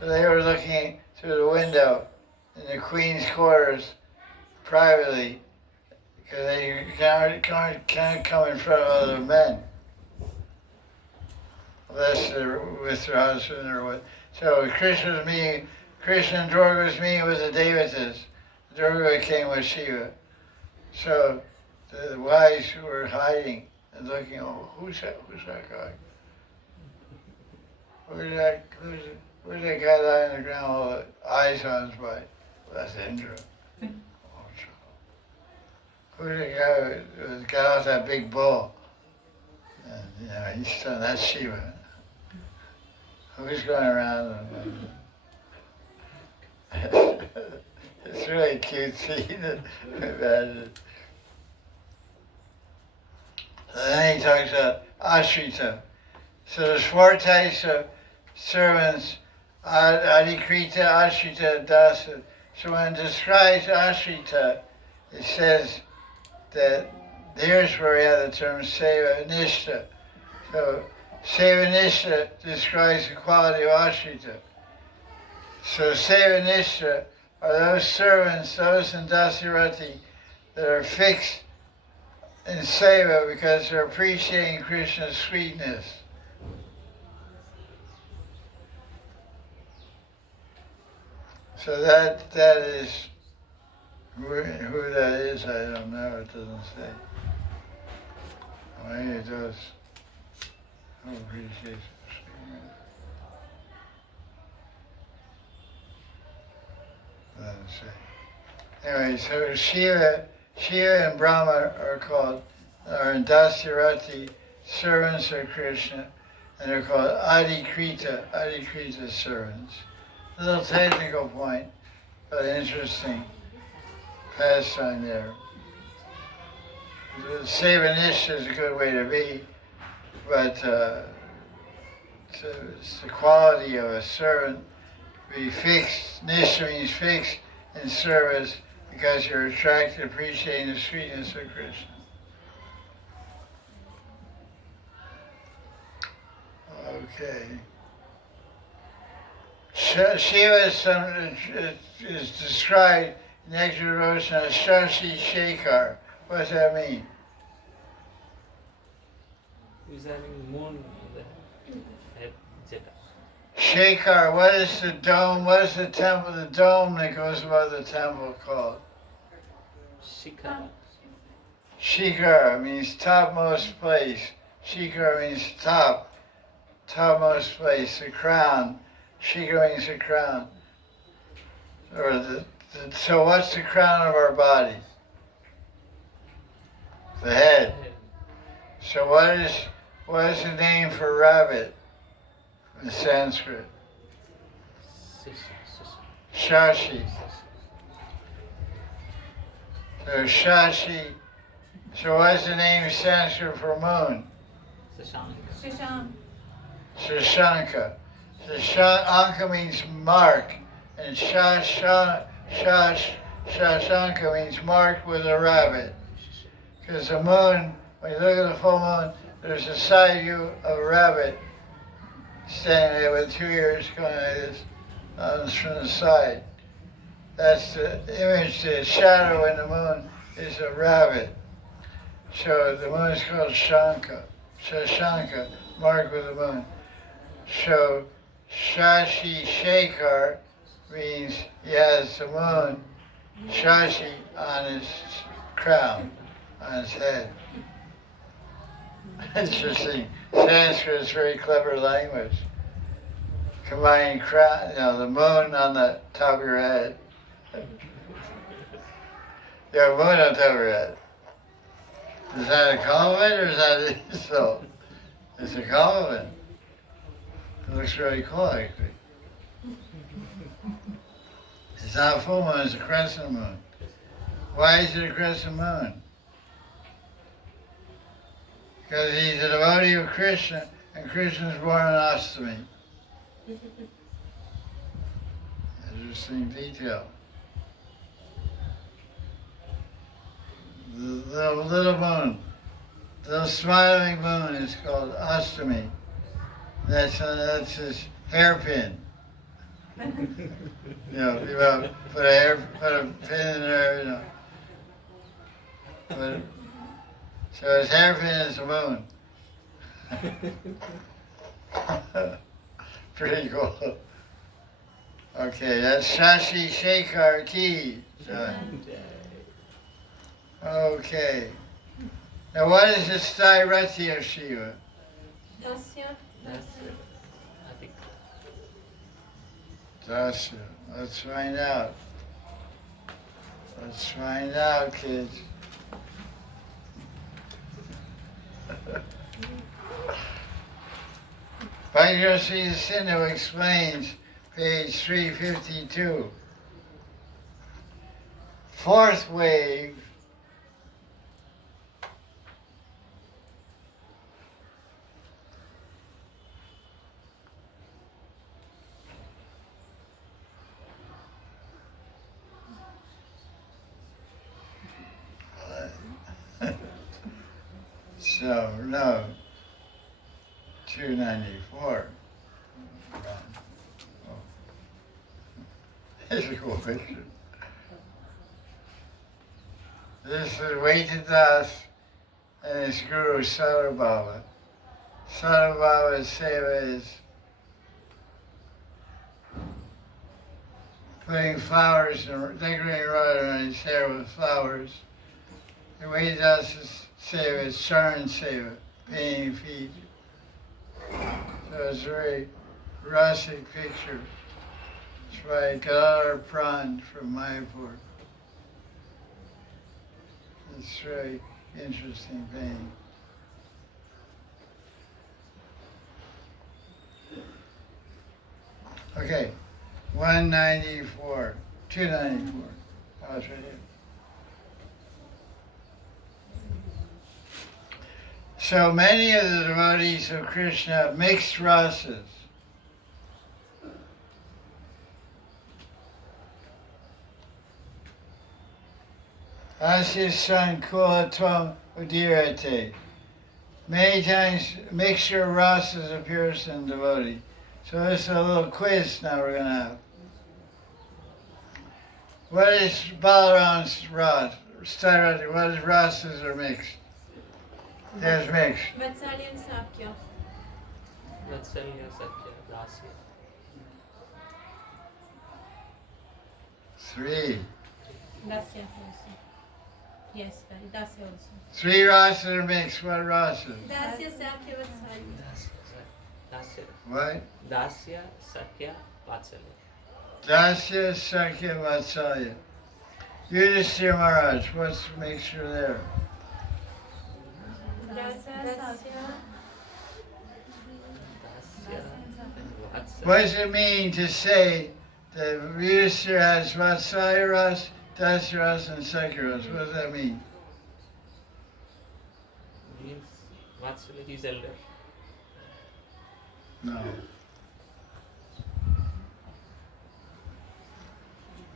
So they were looking through the window in the queen's quarters privately because they can't come in front of other men unless they're with their husband or what. So Krishna and Durga was meeting with the Devatas. Durga came with Shiva. So the wives who were hiding and looking, oh, who's that guy? Who's that guy lying on the ground, all the eyes on his body? Well, that's Indra. Who's the guy who got off that big bull? And, he's saying, that's Shiva. Who's going around? It's really cute seeing it. Imagine. Then he talks about ashrita. So there's 4 types of servants, adikrita, ashrita, dasa. So when it describes ashrita, it says that here's where we have the term seva nishta. So seva nishta describes the quality of ashrita. So seva nishta are those servants, those in Dasirati, that are fixed in seva because they're appreciating Krishna's sweetness. So that is who that is. I don't know. It doesn't say. Maybe it does. Who appreciates sweetness? Doesn't say. Anyway, so Shiva and Brahma are in Dasirati, servants of Krishna, and they're called Adikrita servants. A little technical point, but interesting pastime there. The Sevanishta is a good way to be, but it's the quality of a servant. Be fixed, Nishta means fixed in service because you're attracted, appreciating the sweetness of Krishna. Okay. Shiva is described in Nectar Devotion as Shashi Shekhar. What does that mean? He's having moon on the head, Jeta. Shekhar, what is the dome? What is the temple, the dome that goes above the temple called? Shikha. Shikhar means topmost place. Shikhar means topmost place, the crown. Shikhar means the crown. So what's the crown of our body? The head. So what is the name for rabbit in Sanskrit? Shashi. So Shashi. So what's the name in Sanskrit for moon? Shashank. Shashanka. Shashanka means mark, and Shashanka means mark with a rabbit. Because the moon, when you look at the full moon, there's a side view of a rabbit standing there with 2 ears going like this from the side. That's the image, the shadow in the moon is a rabbit. So the moon is called Shashanka, mark with the moon. So Shashi Shekhar means he has the moon, Shashi, on his crown, on his head. Interesting. Sanskrit is very clever language. Combining crown, the moon on the top of your head. You have a moon on top of your head. Is that a compliment or is that an insult? It's a compliment. It looks really cool, actually. It's not a full moon, it's a crescent moon. Why is it a crescent moon? Because he's a devotee of Krishna, and Krishna's born on Astami. Interesting detail. The little moon, the little smiling moon is called Astami. That's his hairpin. You put a pin in there, So his hairpin is the moon. Pretty cool. Okay, that's Shashi Shekhar Ki. Okay. Now what is the Stairati of Shiva? Dasya. Dasya. Let's find out. Let's find out, kids. Bhagavad Sindhu explains, page 352. Fourth wave so no 294. Here's a cool picture. This is Weighted Das and his guru Sadhu Baba. Sadhu Baba's seva is putting flowers and decorating right on his hair with flowers. The Weighted Das' seva is Charan seva, painting feet. So it's a very rasic picture. It's by Gadar Pran from Mayapur. It's very interesting painting. Okay, 194, 294. Oh, it's right here. So many of the devotees of Krishna have mixed rasas. Asya Sankula Tvam Udirate. Many times mixture of rasas appears in devotee. So this is a little quiz now we're going to have. What is Balaram's ras? Starati, what is rasas are mixed? There's mixed. Vatsalya and Sakya. Vatsalya, Sakya, Dasya. 3. Dasya also. Yes, right. Dasya also. 3 rasas are mixed. What rasas? Dasya, Sakya, Vatsalya. Dasya. What? Dasya, Sakya, Vatsalya. Dasya, Sakya, Vatsalya. Yudhishthira Maharaj, what's the mixture there? Dasya, What does it mean to say that Yudhishthira has Vatsalya ras, Dasya ras, and Sakya ras? What does that mean? Means Vatsalya, he's elder. No.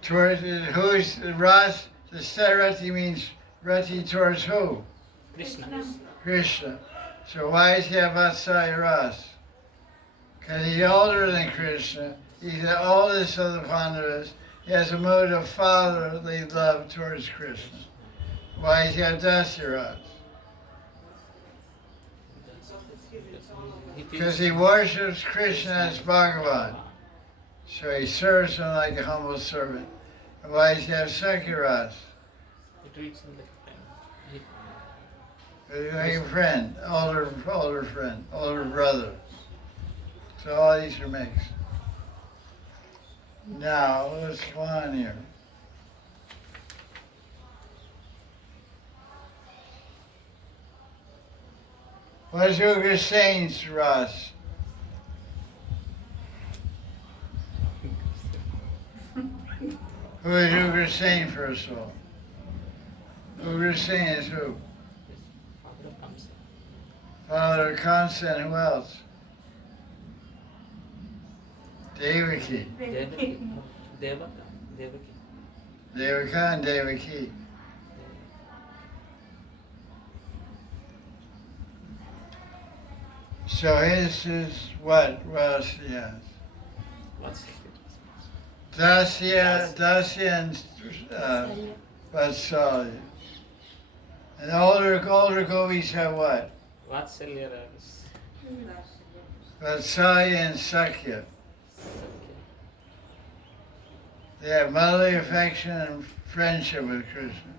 Towards who's the ras? The Sarati means rati towards who? Krishna. Krishna. So why does he have Vatsalya ras? Because he's older than Krishna. He's the oldest of the Pandavas. He has a mood of fatherly love towards Krishna. Why does he have Dasya ras? Because he worships Krishna as Bhagavan. So he serves him like a humble servant. And why does he have Sakya ras? He treats him like a friend. Like a friend, older friend, older brother. So all these are mixed. Now, let's go on here. What is Ugrasena's ras? Who is Ugrasena, first of all? Ugrasena is who? Father of Kamsa. Father of Kamsa, and who else? Devaki. Devaki. Devaka. Devaki. Devaka and Devaki. So his is what ras he has? Vatsalya. Dasya and Vatsalya. And older gopis have what? Vatsalya ras. Vatsalya and Sakya. Sakya. They have motherly affection and friendship with Krishna.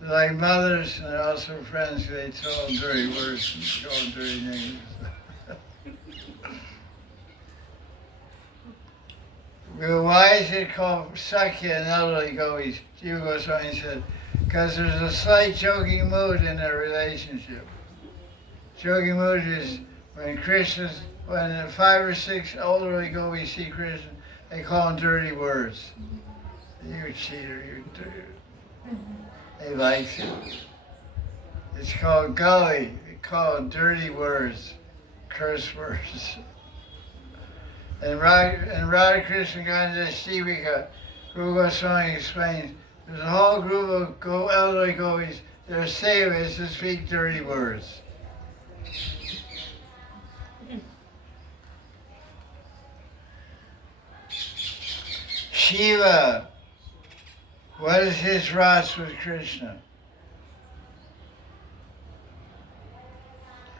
They're like mothers and they're also friends. They tell them dirty words and call them dirty names. Well, why is it called Sakya and elderly gopis? Jiva Goswami said, because there's a slight joking mood in their relationship. Joking mood is when Krishna's when 5 or 6 elderly gopis see Krishna, they call him dirty words. You cheater, you dirty. They like it. It's called gully. They call it dirty words, curse words. And Radha Krishna Ganja Shivika, Guru Goswami explains, there's a whole group of elderly gopis, their seva is to speak dirty words. Shiva, what is his ras with Krishna?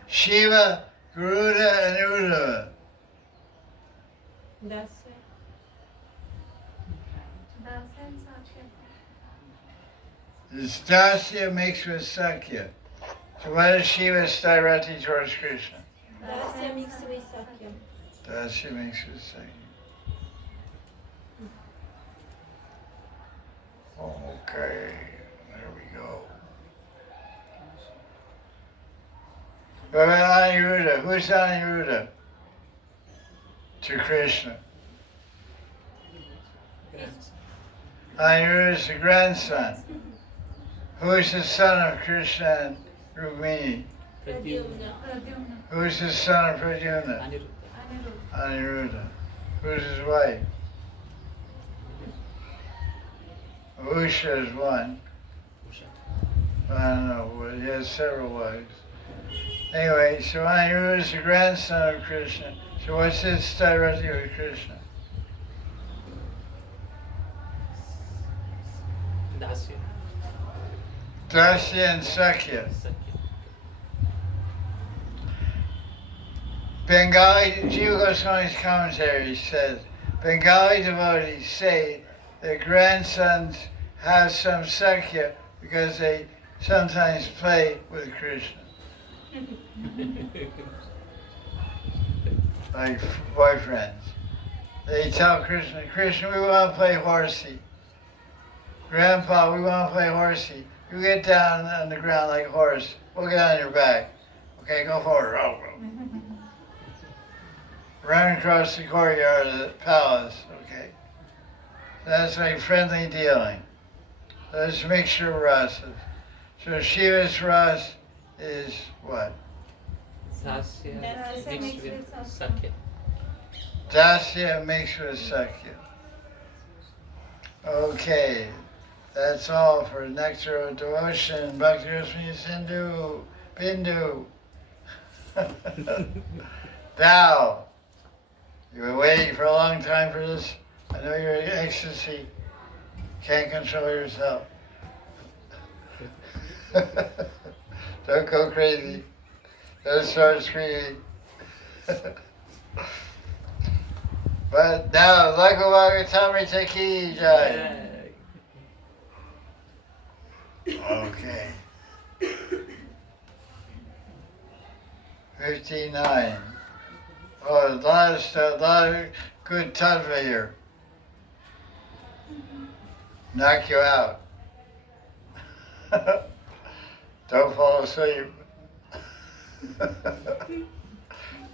Shiva, Garuda, and Uddhava. Dasya. This Dasya mixed with Sakya. So what is Shiva's Shivarati towards Krishna? Dasya mixed with Sakya. Dasya mixed with Sakya. Okay, there we go. What about Aniruddha? Who's Aniruddha? To Krishna. Aniruddha is the grandson. Who is the son of Krishna and Rukmini? Pradyumna. Who is the son of Pradyumna? Aniruddha. Aniruddha. Who is his wife? Usha is one. Usha. I don't know, but he has several wives. Anyway, so Aniruddha is the grandson of Krishna. So what's his Shivarati with Krishna? Dasya. Dasya and Sakya. Sakya. Bengali, Jiva Goswami's commentary says, Bengali devotees say that grandsons have some Sakya because they sometimes play with Krishna. Like boyfriends. They tell Krishna, Krishna, we want to play horsey. Grandpa, we want to play horsey. You get down on the ground like a horse. We'll get on your back. Okay, go forward. Run across the courtyard of the palace. Okay. That's like friendly dealing. That's a mixture of rasas. So Shiva's ras is what? Dasya Dasya mixed with Sakya. Dasya mixed with Sakya. Okay, that's all for Nectar of Devotion. Bhakti Rasmi Sindhu, Bindu. Thou, you were waiting for a long time for this. I know you're in ecstasy. Can't control yourself. Don't go crazy. Don't start screaming. But now, Lagavaga Tamrita Ki Jai. Okay. 59. Oh, a lot of stuff, a lot of good tattva here. Knock you out. Don't fall asleep.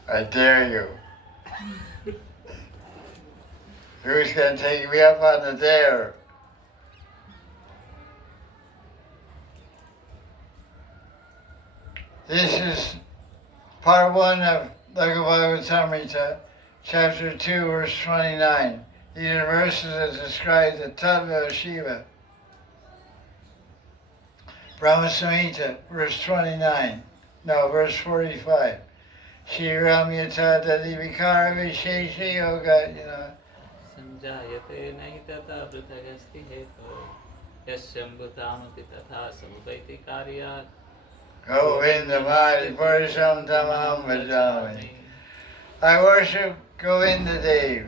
I dare you. Who's going to take me up on the dare? This is part 1 of Bhagavatamrita, chapter 2, verse 29. These are verses that describe the tattva of Shiva. Brahma Samhita, verse 29. No, verse 45. Shiram yata dadi vikara vishesha yoga, Sanjayate nahitata vrutagasti heto yasyambhutamati tatha samupaiti karyat Govinda Madi Purusham Tamam Bhajami. I worship Govinda Dev,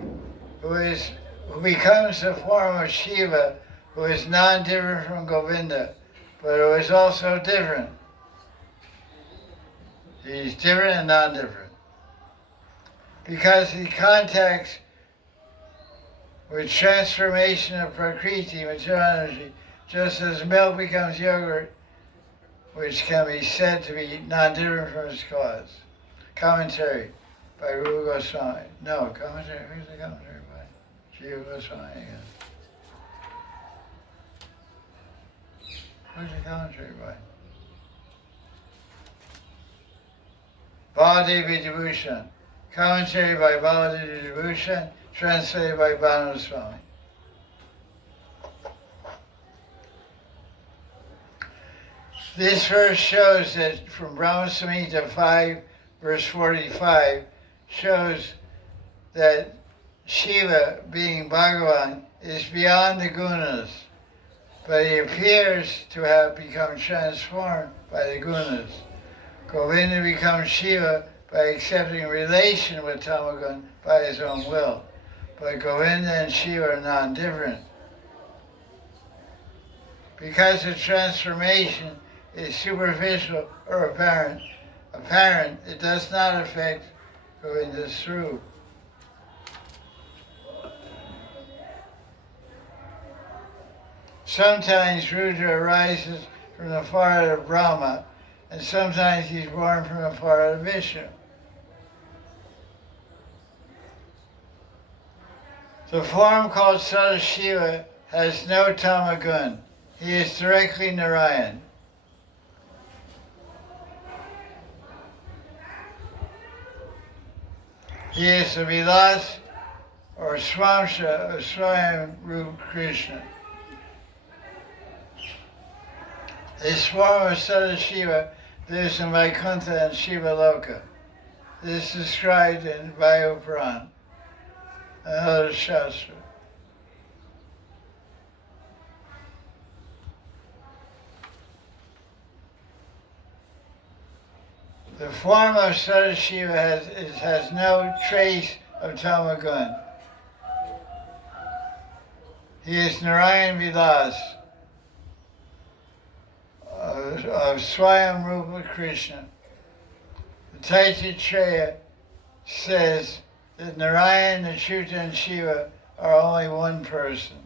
who becomes the form of Shiva, who is non-different from Govinda, but who is also different. He's different and non-different. Because he contacts with transformation of Prakriti, material energy, just as milk becomes yogurt, which can be said to be non-different from its cause. Commentary. by Rupa Goswami. No, commentary. Who's the commentary by? Shiva Goswami again. Who's the commentary by? Baladevi Vibhushan. Commentary by Baladevi Vibhushan, translated by Bhanu Swami. This verse shows that from Brahma Samhita 5, verse 45, shows that Shiva, being Bhagavan, is beyond the gunas, but he appears to have become transformed by the gunas. Govinda becomes Shiva by accepting relation with Tamagun by his own will, but Govinda and Shiva are non-different. Because the transformation is superficial or apparent, it does not affect Govinda's Swarup. Sometimes Rudra arises from the forehead of Brahma, and sometimes he's born from the forehead of Vishnu. The form called Sadashiva has no tamagun. He is directly Narayan. He is the Vilas or Swamsha of Swayam Rup Krishna. This form of Sadashiva lives in Vaikuntha and Shiva Loka. This is described in Vayu Puran, another Shastra. The form of Sadashiva has no trace of Tamagun. He is Narayan Vilas of Swayam Rupa Krishna. The Taittiriya says that Narayan, Achyuta, and Shiva are only one person.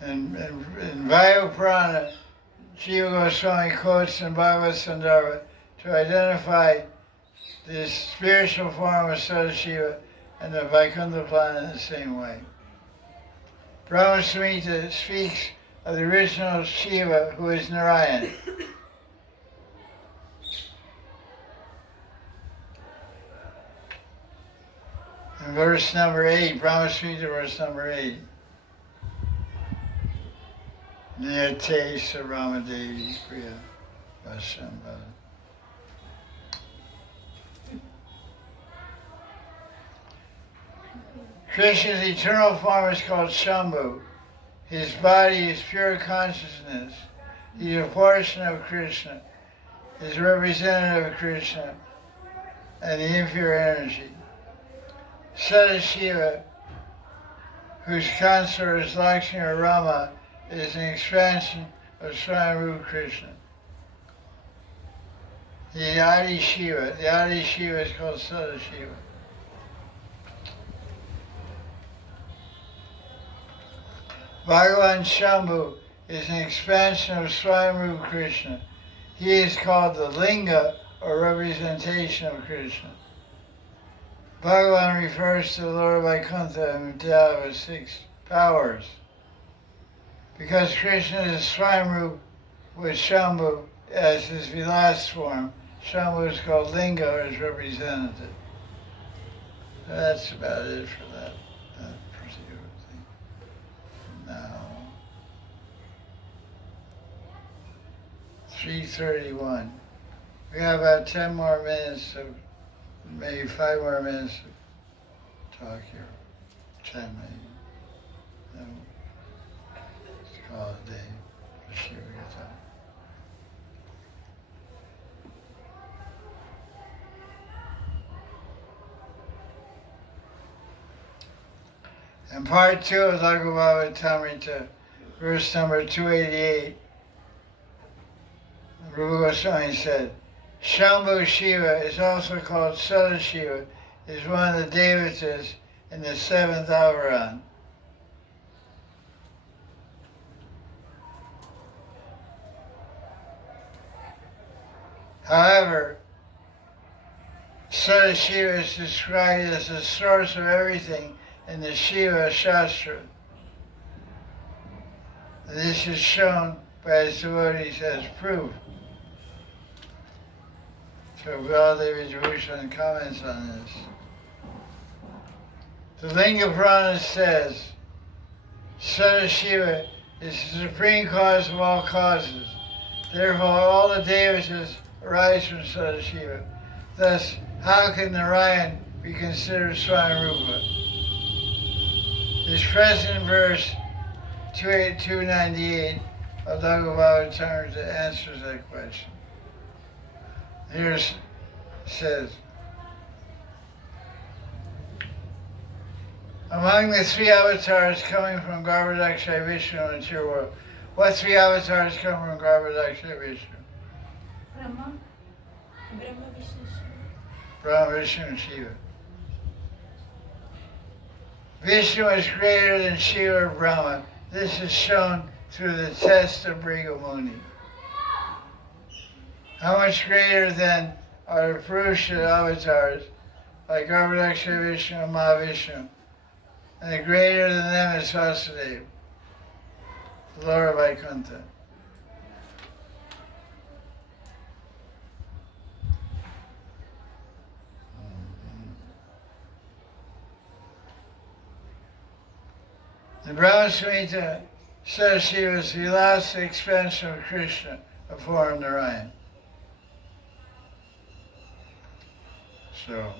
In Vayu Purana, Jiva Goswami quotes in Bhagavad Sandarbha to identify this spiritual form of Sadashiva and the Vaikuntha planet in the same way. Brahma Samhita speaks of the original Shiva, who is Narayan. In verse number 8, Brahma Samhita, verse number 8. Niyate Saramadevi Priya Vasambhava. Krishna's eternal form is called Shambhu. His body is pure consciousness. He is a portion of Krishna, is representative of Krishna and the impure energy. Sadashiva, whose consort is Lakshmi or Rama, is an expansion of Swayambhu Krishna. The Adi Shiva is called Sadashiva. Bhagavan Shambhu is an expansion of Swayambhu Krishna. He is called the Linga, or representation of Krishna. Bhagavan refers to the Lord Vaikuntha and Vidya with 6 powers. Because Krishna is Swayambhu with Shambhu as his Vilas form, Shambhu is called Linga, or his representative. So that's about it for that particular thing. Now, 3:31. We have about 10 more minutes, maybe 5 more minutes to talk here. 10 maybe. Then let's call it a day for Shiva Ratri. In part 2 of Laghu Bhagavatamrita, verse number 288, Rupa Goswami said, Shambhu Shiva is also called Sadashiva, is one of the devatas in the 7th Avaran. However, Sadashiva is described as the source of everything in the Shiva Shastra. This is shown by his devotees as proof. So Baladevi Devotion comments on this. The Linga Purana says, Sadashiva is the supreme cause of all causes. Therefore, all the devatas arise from Sadashiva. Thus, how can Narayan be considered Swayamrupa? This present verse 298 of Bhagavad-gita answers that question. Here it says, among the three avatars coming from Garbhodakshay Vishnu and material world, what three avatars come from Garbhodakshay Vishnu? Brahma, Vishnu, Brahma, Vishnu, and Shiva. Vishnu is greater than Shiva or Brahma. This is shown through the test of Bhrigu Muni. How much greater than are the Purusha avatars like Garbhodakshay Vishnu and Mahavishnu? And the greater than them is Vasudeva, the Lord of Vaikuntha. The Brahma Samhita says she was the last expansion of Krishna, a form Narayan. So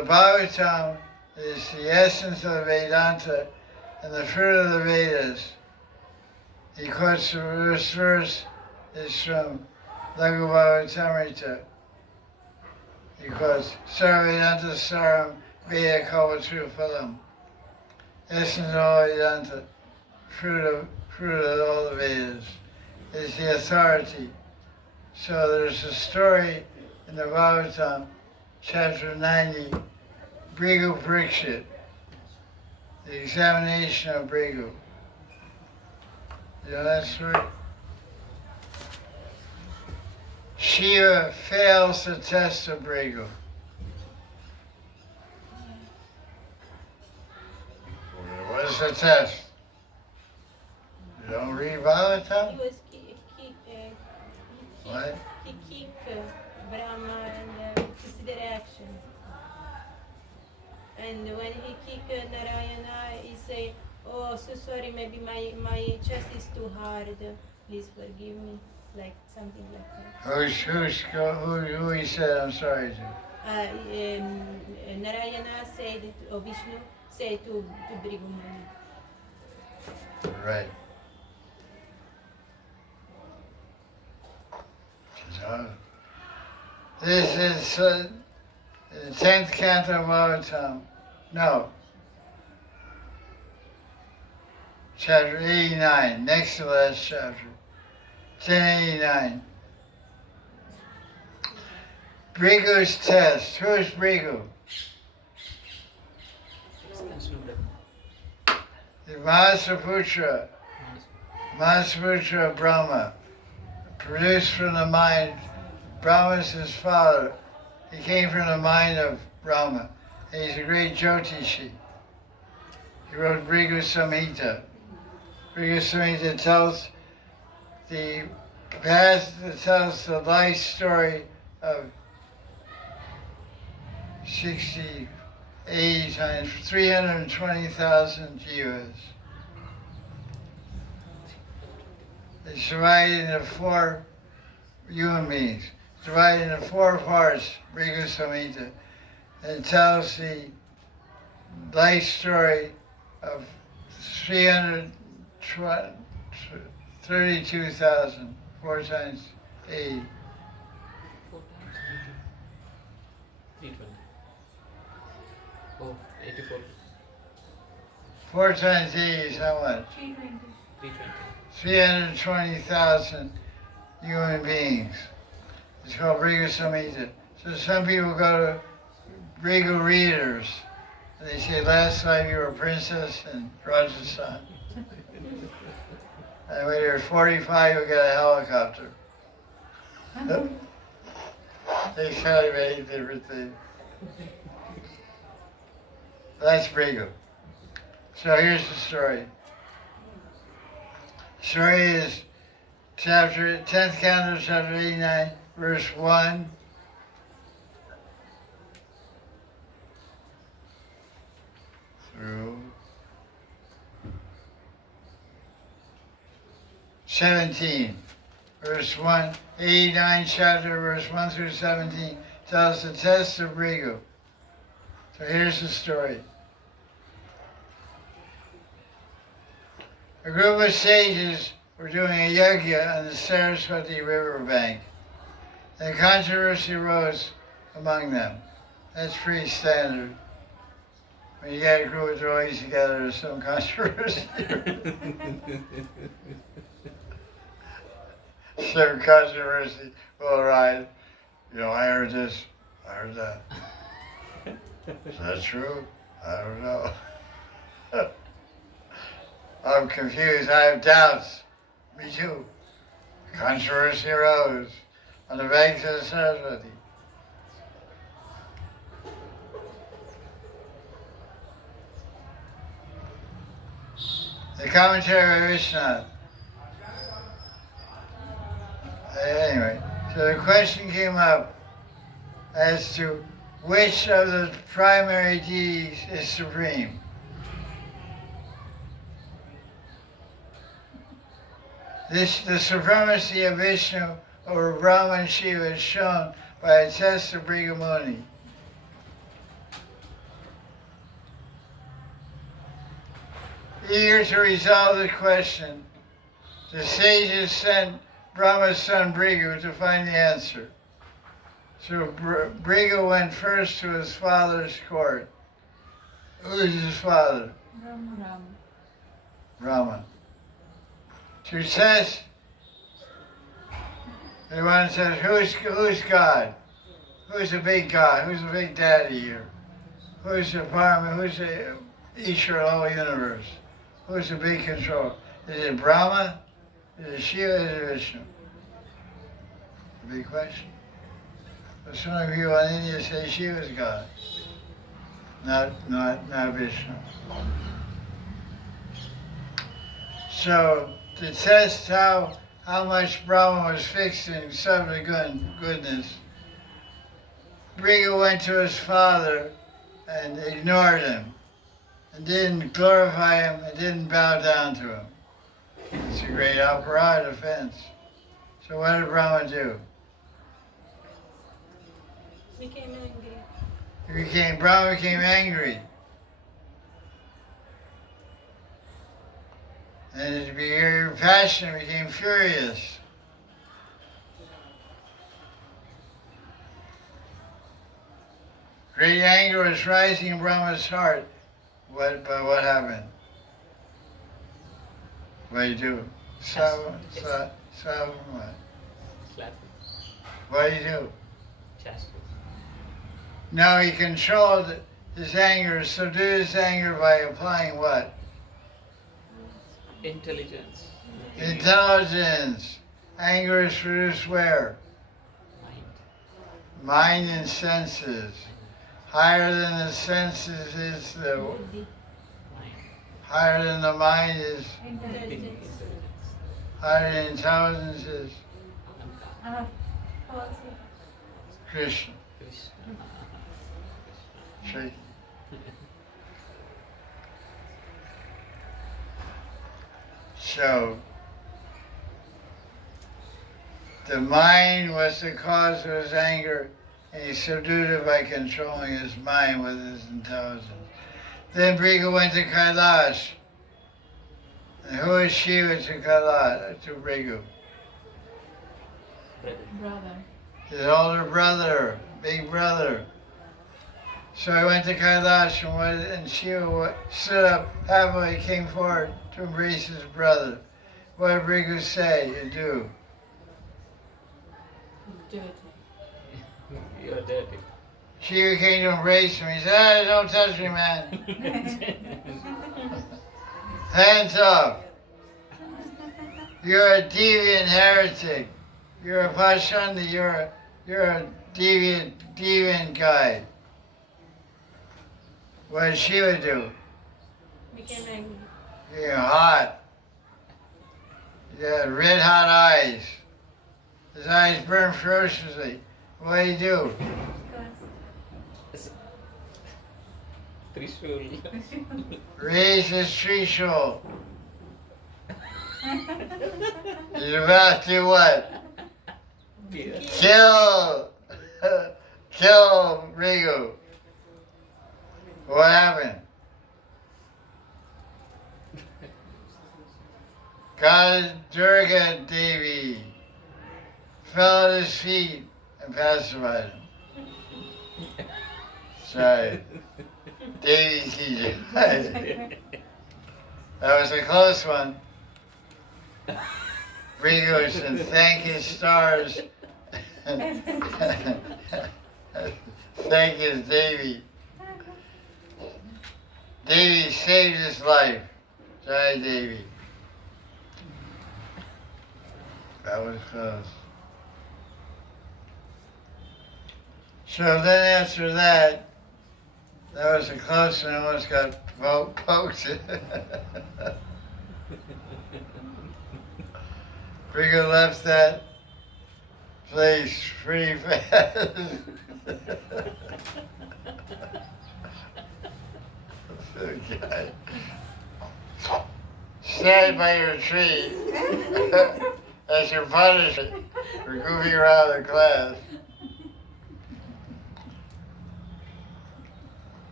the Bhagavatam is the essence of the Vedanta and the fruit of the Vedas. He quotes the verse is from Laghu Bhagavatamrita. He quotes Sarva Saram Veda Kalvatru Phalam. Essence of all Vedanta, fruit of all the Vedas, is the authority. So there's a story in the Bhagavatam, chapter 90, Bhrigu Parikshit, the examination of Bhrigu. You know that story? Shiva fails the test of Bhrigu. What is the test? You don't read Bhagavatam? What? He kicked Brahma in consideration. And when he kicked Narayana, he said, oh, so sorry, maybe my chest is too hard. Please forgive me. Like something like that. Who he said I'm sorry to? Narayana said, or Vishnu said to Bhrigu Muni. Right. So, this is the 10th canto of Bhagavatam. No. Chapter 89, next to the last chapter. 1089. Bhrigu's test. Who is Bhrigu? The Mahasaputra of Brahma, produced from the mind. Brahma is his father. He came from the mind of Brahma. And he's a great Jyotishi. He wrote Bhrigu Samhita. Bhrigu Samhita tells the past, tells the life story of 60, 80 times 320,000 jivas. It's divided into 4 human beings. It's divided into 4 parts, Bhrigu Samhita, and tells the life story of 332,000, 4 times 80. 320. Oh, 84. 4 times 80 is how much? 320. 320. 320,000 human beings. It's called Bhrigu Samhita. So some people go to Bhrigu readers, and they say, last night you were a princess in Rajasthan. And when you're 45, you'll get a helicopter. They kind of made different things. That's Brigham. So here's the story. Story is chapter 10th canto, chapter 89, verse 1 through 17. Verse 1, 89 chapter, verse 1 through 17, tells the test of Brigham. So here's the story. A group of sages were doing a yajna on the Saraswati river bank. And controversy arose among them. That's pretty standard. When you get a group of droids together, there's some controversy. Some controversy will arise. You know, I heard this, I heard that. Is that true? I don't know. I'm confused. I have doubts. Me too. Controversy arose on the banks of the Saraswati. The commentary of Vishnu. Anyway, so the question came up as to which of the primary deities is supreme. The supremacy of Vishnu over Brahma and Shiva is shown by a test of Brigham Muni. Eager to resolve the question, the sages sent Brahma's son Brigu to find the answer. So Brigu went first to his father's court. Who is his father? Brahma. To test, they want to test who's God? Who's the big God? Who's the big daddy here? Who's the Parama? Who's the Ishvara of the whole universe? Who's the big control? Is it Brahma? Is it Shiva? Is it Vishnu? The big question. But some of you in India say Shiva is God, not Vishnu. So to test how much Brahma was fixed in subtle goodness, Brigu went to his father and ignored him, and didn't glorify him, and didn't bow down to him. It's a great aparad offense. So what did Brahma do? Became angry. Brahma became angry. And it became passionate, became furious. Great anger was rising in Brahma's heart. But what happened? What do you do? What? Slap. What do you do? Chastise. Now he controlled his anger, subdued his anger by applying what? Intelligence. Intelligence. Anger is produced where? Mind. Mind and senses. Higher than the senses is the... Mind. Higher than the mind is... Intelligence. Higher than intelligence is... False. Krishna. Krishna. Shaky. So, the mind was the cause of his anger, and he subdued it by controlling his mind with his intelligence. Then Brigu went to Kailash. And who is Shiva to Kailash, to Brigu? Brother. His older brother, big brother. So he went to Kailash, and Shiva stood up happily, came forward to embrace his brother. What did Brigu say and do? Dirty. You're dirty. Shiva came to embrace him. He said, don't touch me, man. Hands up. You're a deviant heretic. You're a Pashandi. You're a deviant guy. What did Shiva do? Became angry. You're hot. You got red hot eyes. His eyes burn ferociously. What do you do? Trishul. Raise his trishul. He's about to what? Kill Rigu. What happened? God Durga Devi fell at his feet and pacified him. Sorry. Devi ki jai. That was a close one. Rigu said, thank his stars. Thank his Devi. Devi saved his life. Jai Devi. That was close. So then after that was a close one, almost got poked. Rigu left that place pretty fast. Okay. Stand by your tree as your punishment for goofing around the class.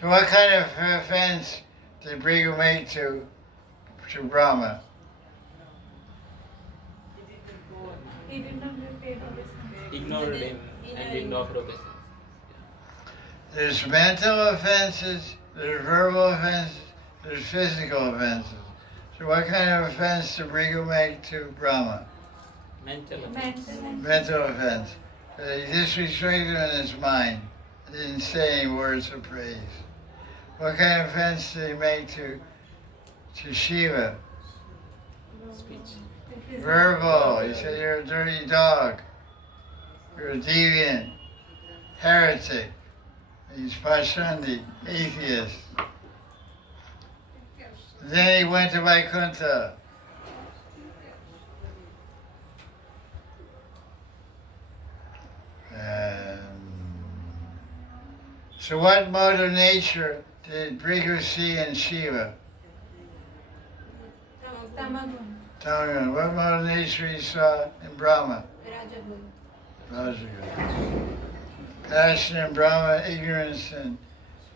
So what kind of offense did Rigu make to Brahma? He did not pay obeisance. Ignored him and did not offer obeisance. There's mental offenses, there's verbal offenses, there's physical offenses. So what kind of offense did Rigu make to Brahma? Mental offense. Mental offense. He disrespected him in his mind. He didn't say any words of praise. What kind of offense did he make to Shiva? Speech. Verbal. He said, you're a dirty dog. You're a deviant, heretic. He's Pashandi, atheist. Then he went to Vaikuntha. So what mode of nature did Rigu see in Shiva? Tamagun. Tamagun. What mode of nature he saw in Brahma? Rajagun. Rajagun. Passion in Brahma, ignorance, and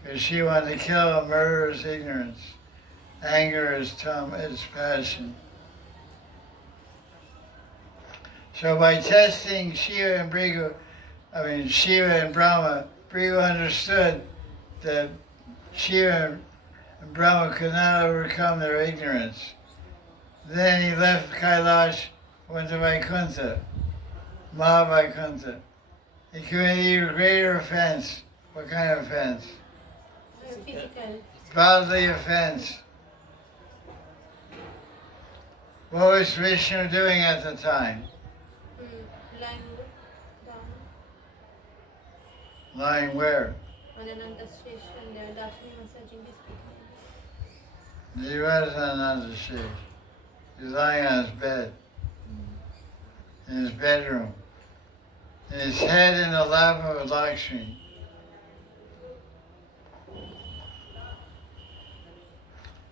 because she wanted to kill him, murder is ignorance. Anger is passion. So by testing Shiva and Brahma, Rigu understood that Shiva and Brahma could not overcome their ignorance. Then he left Kailash, went to Vaikuntha, Maha. He committed even greater offense. What kind of offense? Physical. Bodily offense. What was Vishnu doing at the time? Lying down Lying where? on another station. They were Dakshini massaging his feet. He was on another stage. He was lying on his bed. In his bedroom. And his head in the lap of Lakshmi.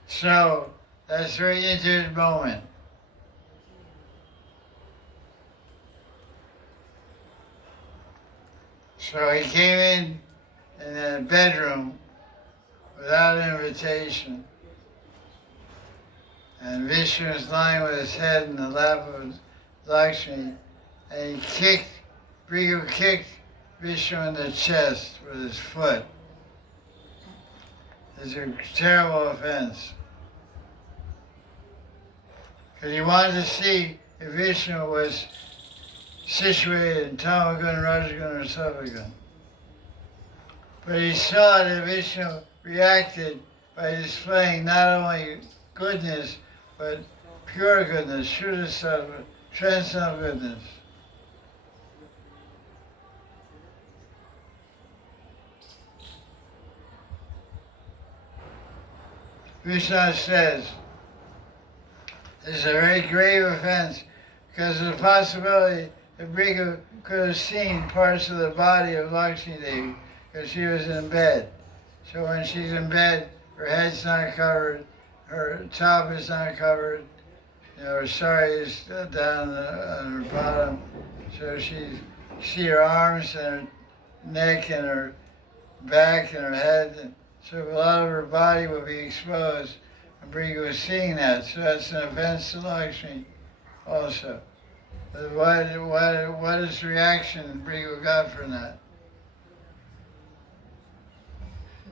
So, that's a very intimate moment. So he came in the bedroom without invitation. And Vishnu was lying with his head in the lap of Lakshmi. And Rigu kicked Vishnu in the chest with his foot. It's a terrible offense. Because he wanted to see if Vishnu was situated in Tamagun, Rajagun, or Sattvagun. But he saw that Vishnu reacted by displaying not only goodness, but pure goodness, Shuddha Sattva, transcendental goodness. Krishna says, this is a very grave offense because of the possibility that Bhrigu could have seen parts of the body of Lakshmi Devi because she was in bed. So when she's in bed, her head's not covered, her top is not covered, her sari is down on her bottom. So she see her arms and her neck and her back and her head. So a lot of her body will be exposed. And Bhrigu was seeing that, so that's an offense to Lakshmi also. But what is the reaction Bhrigu got from that?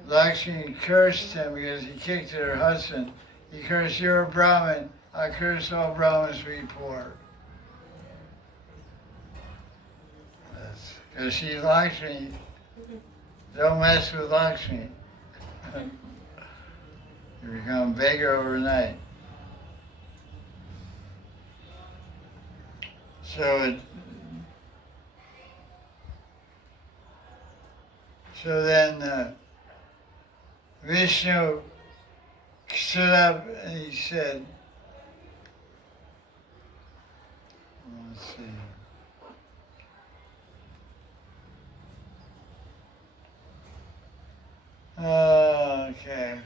Lakshmi cursed him because he kicked at her husband. He cursed, you're a Brahmin, I curse all Brahmins to be poor. Because she's Lakshmi. Don't mess with Lakshmi. You become a beggar overnight. So then Vishnu stood up and he said, let's see. Okay.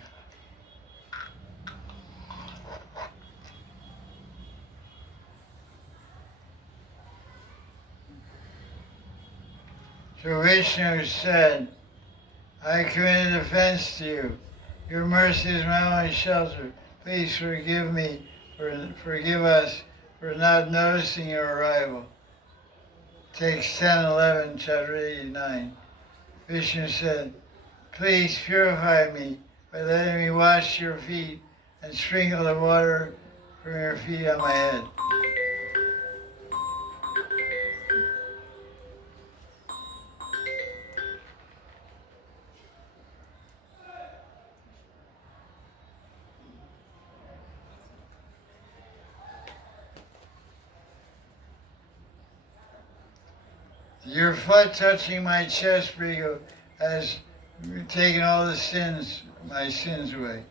So Vishnu said, I committed offense to you. Your mercy is my only shelter. Please forgive us for not noticing your arrival. Text 10:11, chapter 89. Vishnu said, please purify me by letting me wash your feet and sprinkle the water from your feet on my head. Your foot touching my chest, Bhrigu, has taken all the my sins away.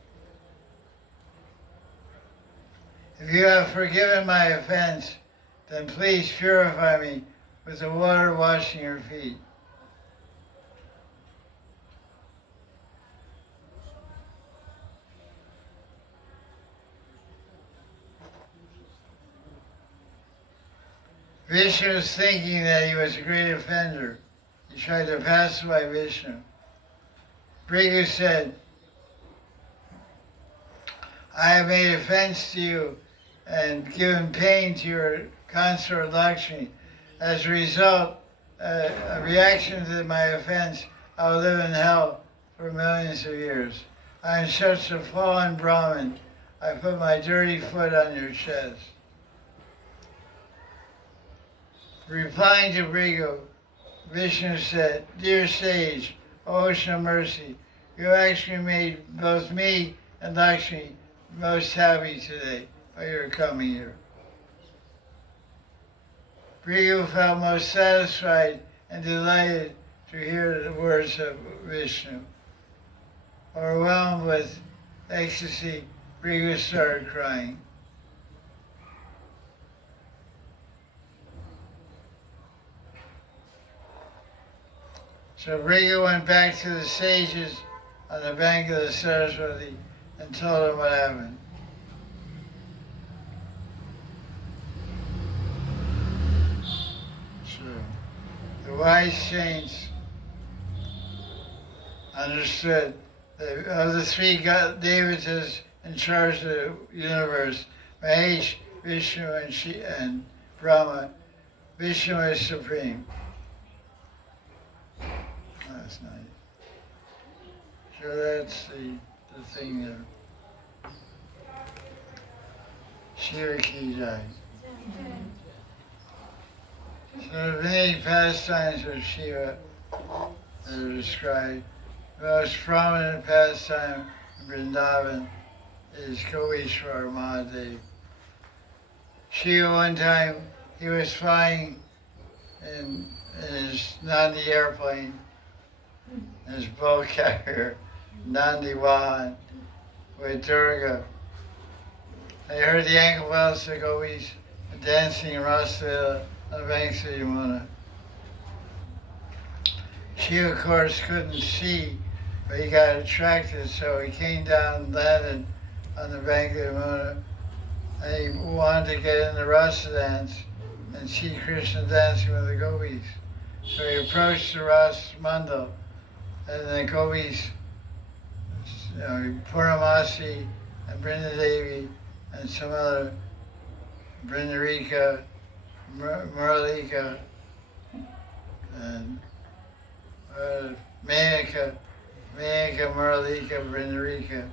If you have forgiven my offense, then please purify me with the water washing your feet. Vishnu was thinking that he was a great offender. He tried to pacify Vishnu. Bhrigu said, I have made offense to you and given pain to your consort Lakshmi. As a result, a reaction to my offense, I will live in hell for millions of years. I am such a fallen Brahmin. I put my dirty foot on your chest. Replying to Bhrigu, Vishnu said, dear sage, O ocean of mercy, you actually made both me and Lakshmi most happy today by your coming here. Bhrigu felt most satisfied and delighted to hear the words of Vishnu. Overwhelmed with ecstasy, Bhrigu started crying. So Bhrigu went back to the sages on the bank of the Saraswati and told them what happened. So the wise saints understood that of the three devatas in charge of the universe, Mahesh, Vishnu, and Brahma, Vishnu is supreme. That's nice. So that's the thing there. Shiva Ki Jai. So the many pastimes of Shiva that are described. The most prominent pastime in Vrindavan is Koishwar Mahadev. Shiva one time, he was flying in his Nandi airplane, his bow carrier, Nandi Vahan, with Durga. They heard the ankle bells of gopis dancing in Rasa on the banks of Yamuna. Shiva, of course, couldn't see, but he got attracted, so he came down and landed on the bank of Yamuna. And he wanted to get in the Rasa dance and see Krishna dancing with the gopis. So he approached the Ras Mandal, and the gopis, Puramasi and Brindadevi and some other, Brindarika, Muralika, and Menaka, Muralika, Brindarika,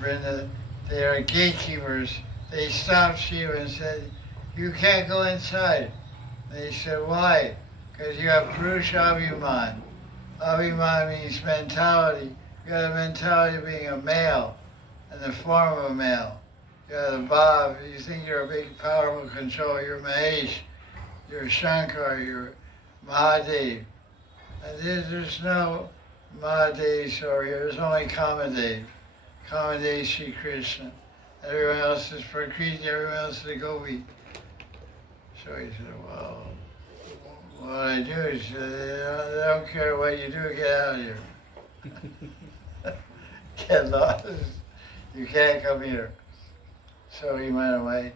Brinda, they are gatekeepers. They stopped Shiva and said, "You can't go inside." And he said, "Why?" "Because you have Purusha Abhiman." Abhiman means mentality. You got a mentality of being a male in the form of a male. You got a Bob, you think you're a big powerful controller, you're Mahesh, you're Shankar, you're Mahadev. And there's no Mahadev story, there's only Kamadev. Kamadev is Sri Krishna. Everyone else is Prakriti, everyone else is a gopi. So he said, "Well, what I do is, I don't care what you do, get out of here." Get lost. You can't come here. So he went away.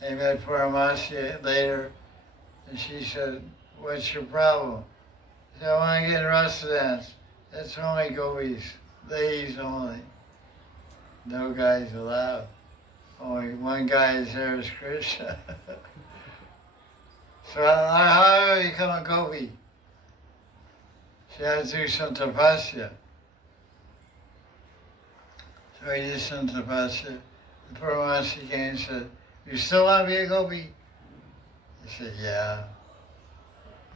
They met Puramasi later, and she said, "What's your problem?" He said, "I want to get in Rasa dance. That's only gopis, ladies only. No guys allowed. Only one guy is there is Krishna." So how do I become a gopi? She had to do some tapasya. So he did some tapasya. The Puramasi came and said, "You still want to be a gopi?" He said, "Yeah."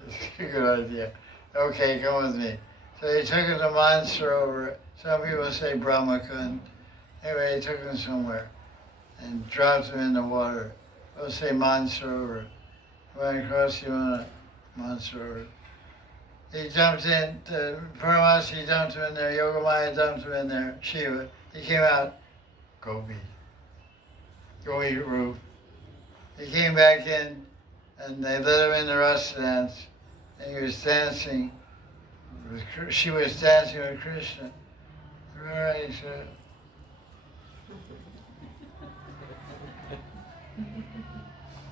That's a good idea. "Okay, come with me." So they took him to Mansarovar. Some people say Brahmakund. Anyway, they took him somewhere and dropped him in the water. We'll say Mansarovar. Went across the Mansarovar. He jumped in, Paramasi dumped him in there, Yogamaya dumped him in there, Shiva. He came out, gopi roof. He came back in, and they let him in the Rasa dance, and he was dancing. She was dancing with Krishna. Right, he said.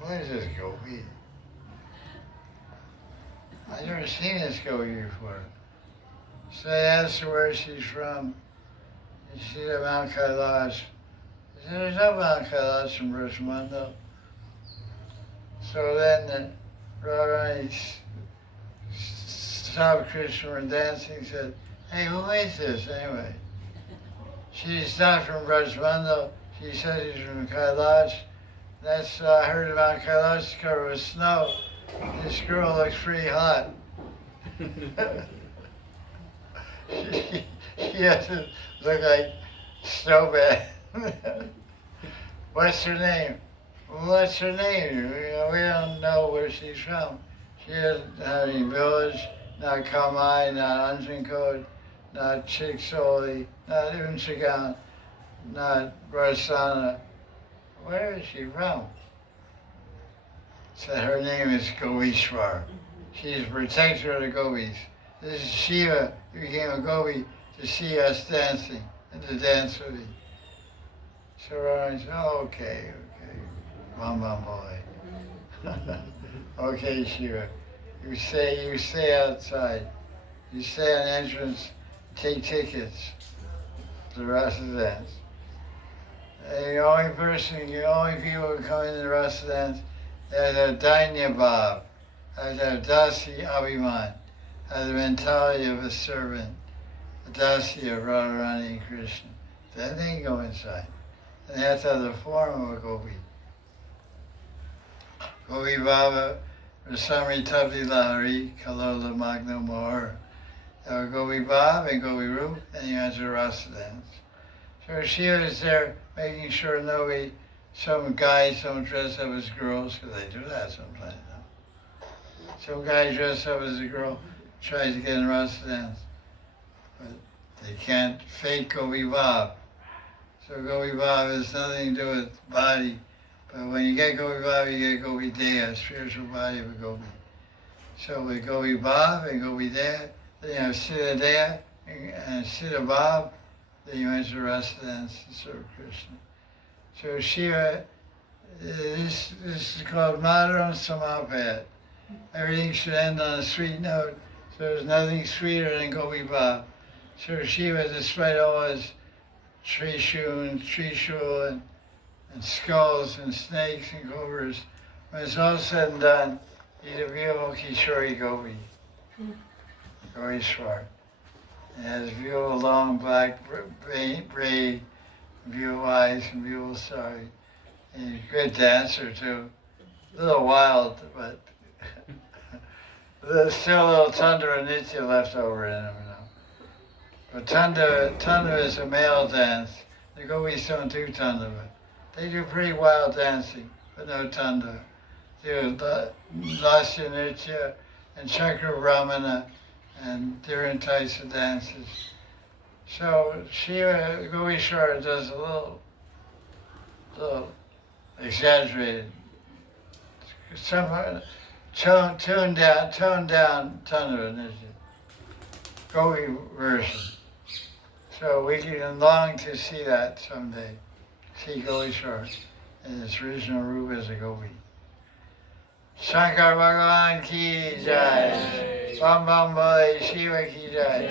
What is this gopi? I've never seen this gopi before. So I asked her where she's from. And she said Mount Kailash. I said, "There's no Mount Kailash in Brajmandal." So then Radharani stopped Krishna from dancing and said, "Hey, who is this anyway?" She's not from Brajmandal. She said she's from Kailash. That's, I heard about Kailash covered with snow. This girl looks pretty hot. She doesn't look like snowman. What's her name? What's her name? We don't know where she's from. She doesn't have any village, not Kamai, not Anjankot, not Chiksoli, not Unchagan, not Barsana. Where is she from? So her name is Govishwar. She's a protector of the gopis. This is Shiva who became a gopi to see us dancing and to dance with me. So I said, "Oh, okay. Bum boy." "Okay, Shiva. You stay outside. You stay on entrance, take tickets to the Rasa dance. And the only people who come into the Rasa dance, they have to have Dainya Bhav, have to have Dasi Abhiman, have the mentality of a servant, the Dasi of Radharani and Krishna. Then they can go inside. And they have to have the form of a gopi. Gopi Baba, Rasamri Tavi Lahari, Kalola Magno Mohar. Gopi Baba and Gopi Roop, and you enter Rasa dance. So Shiva is there making sure nobody some guys don't dress up as girls, because they do that sometimes. Some guy dressed up as a girl tries to get in Rasa dance, but they can't fake Gopi Bhav. So Gopi Bhav has nothing to do with body, but when you get Gopi Bhav, you get Gopi Deha, spiritual body of a Gopi. So with Gopi Bhav and Gopi Deha, then you have Siddha Deha and Siddha Bhav, then you enter Rasa dance and serve Krishna. So Shiva, this is called Madhuram Samapad. Everything should end on a sweet note. So there's nothing sweeter than Gopi Bhav. So Shiva, despite all his Trishul and skulls and snakes and cobras, when it's all said and done, he's a beautiful Kishori Gopi. Very smart. He has beautiful long black braid, beautiful eyes and beautiful sari. And he's a good dancer too. A little wild, but there's still a little Tundra Nitya left over in him, you know. But Tundra is a male dance. The Gopis don't do Tundra, but they do pretty wild dancing, but no Tundra. They do Lasya Nitya and Chakra Brahmana and different types of dances. So Shiva Govishwara does a little exaggerated, some toned down Tundra Nitya, Gopi version. So we can long to see that someday. See Govishwara in its original root as a Gopi. Shankar Bhagavan ki jai. Bam Bam Bole Shiva ki jai.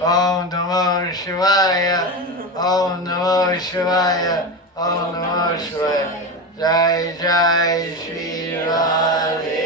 Om Namo Shivaya. Om Namo Shivaya. Om Namo Shivaya. Jai Jai Shri Radhe.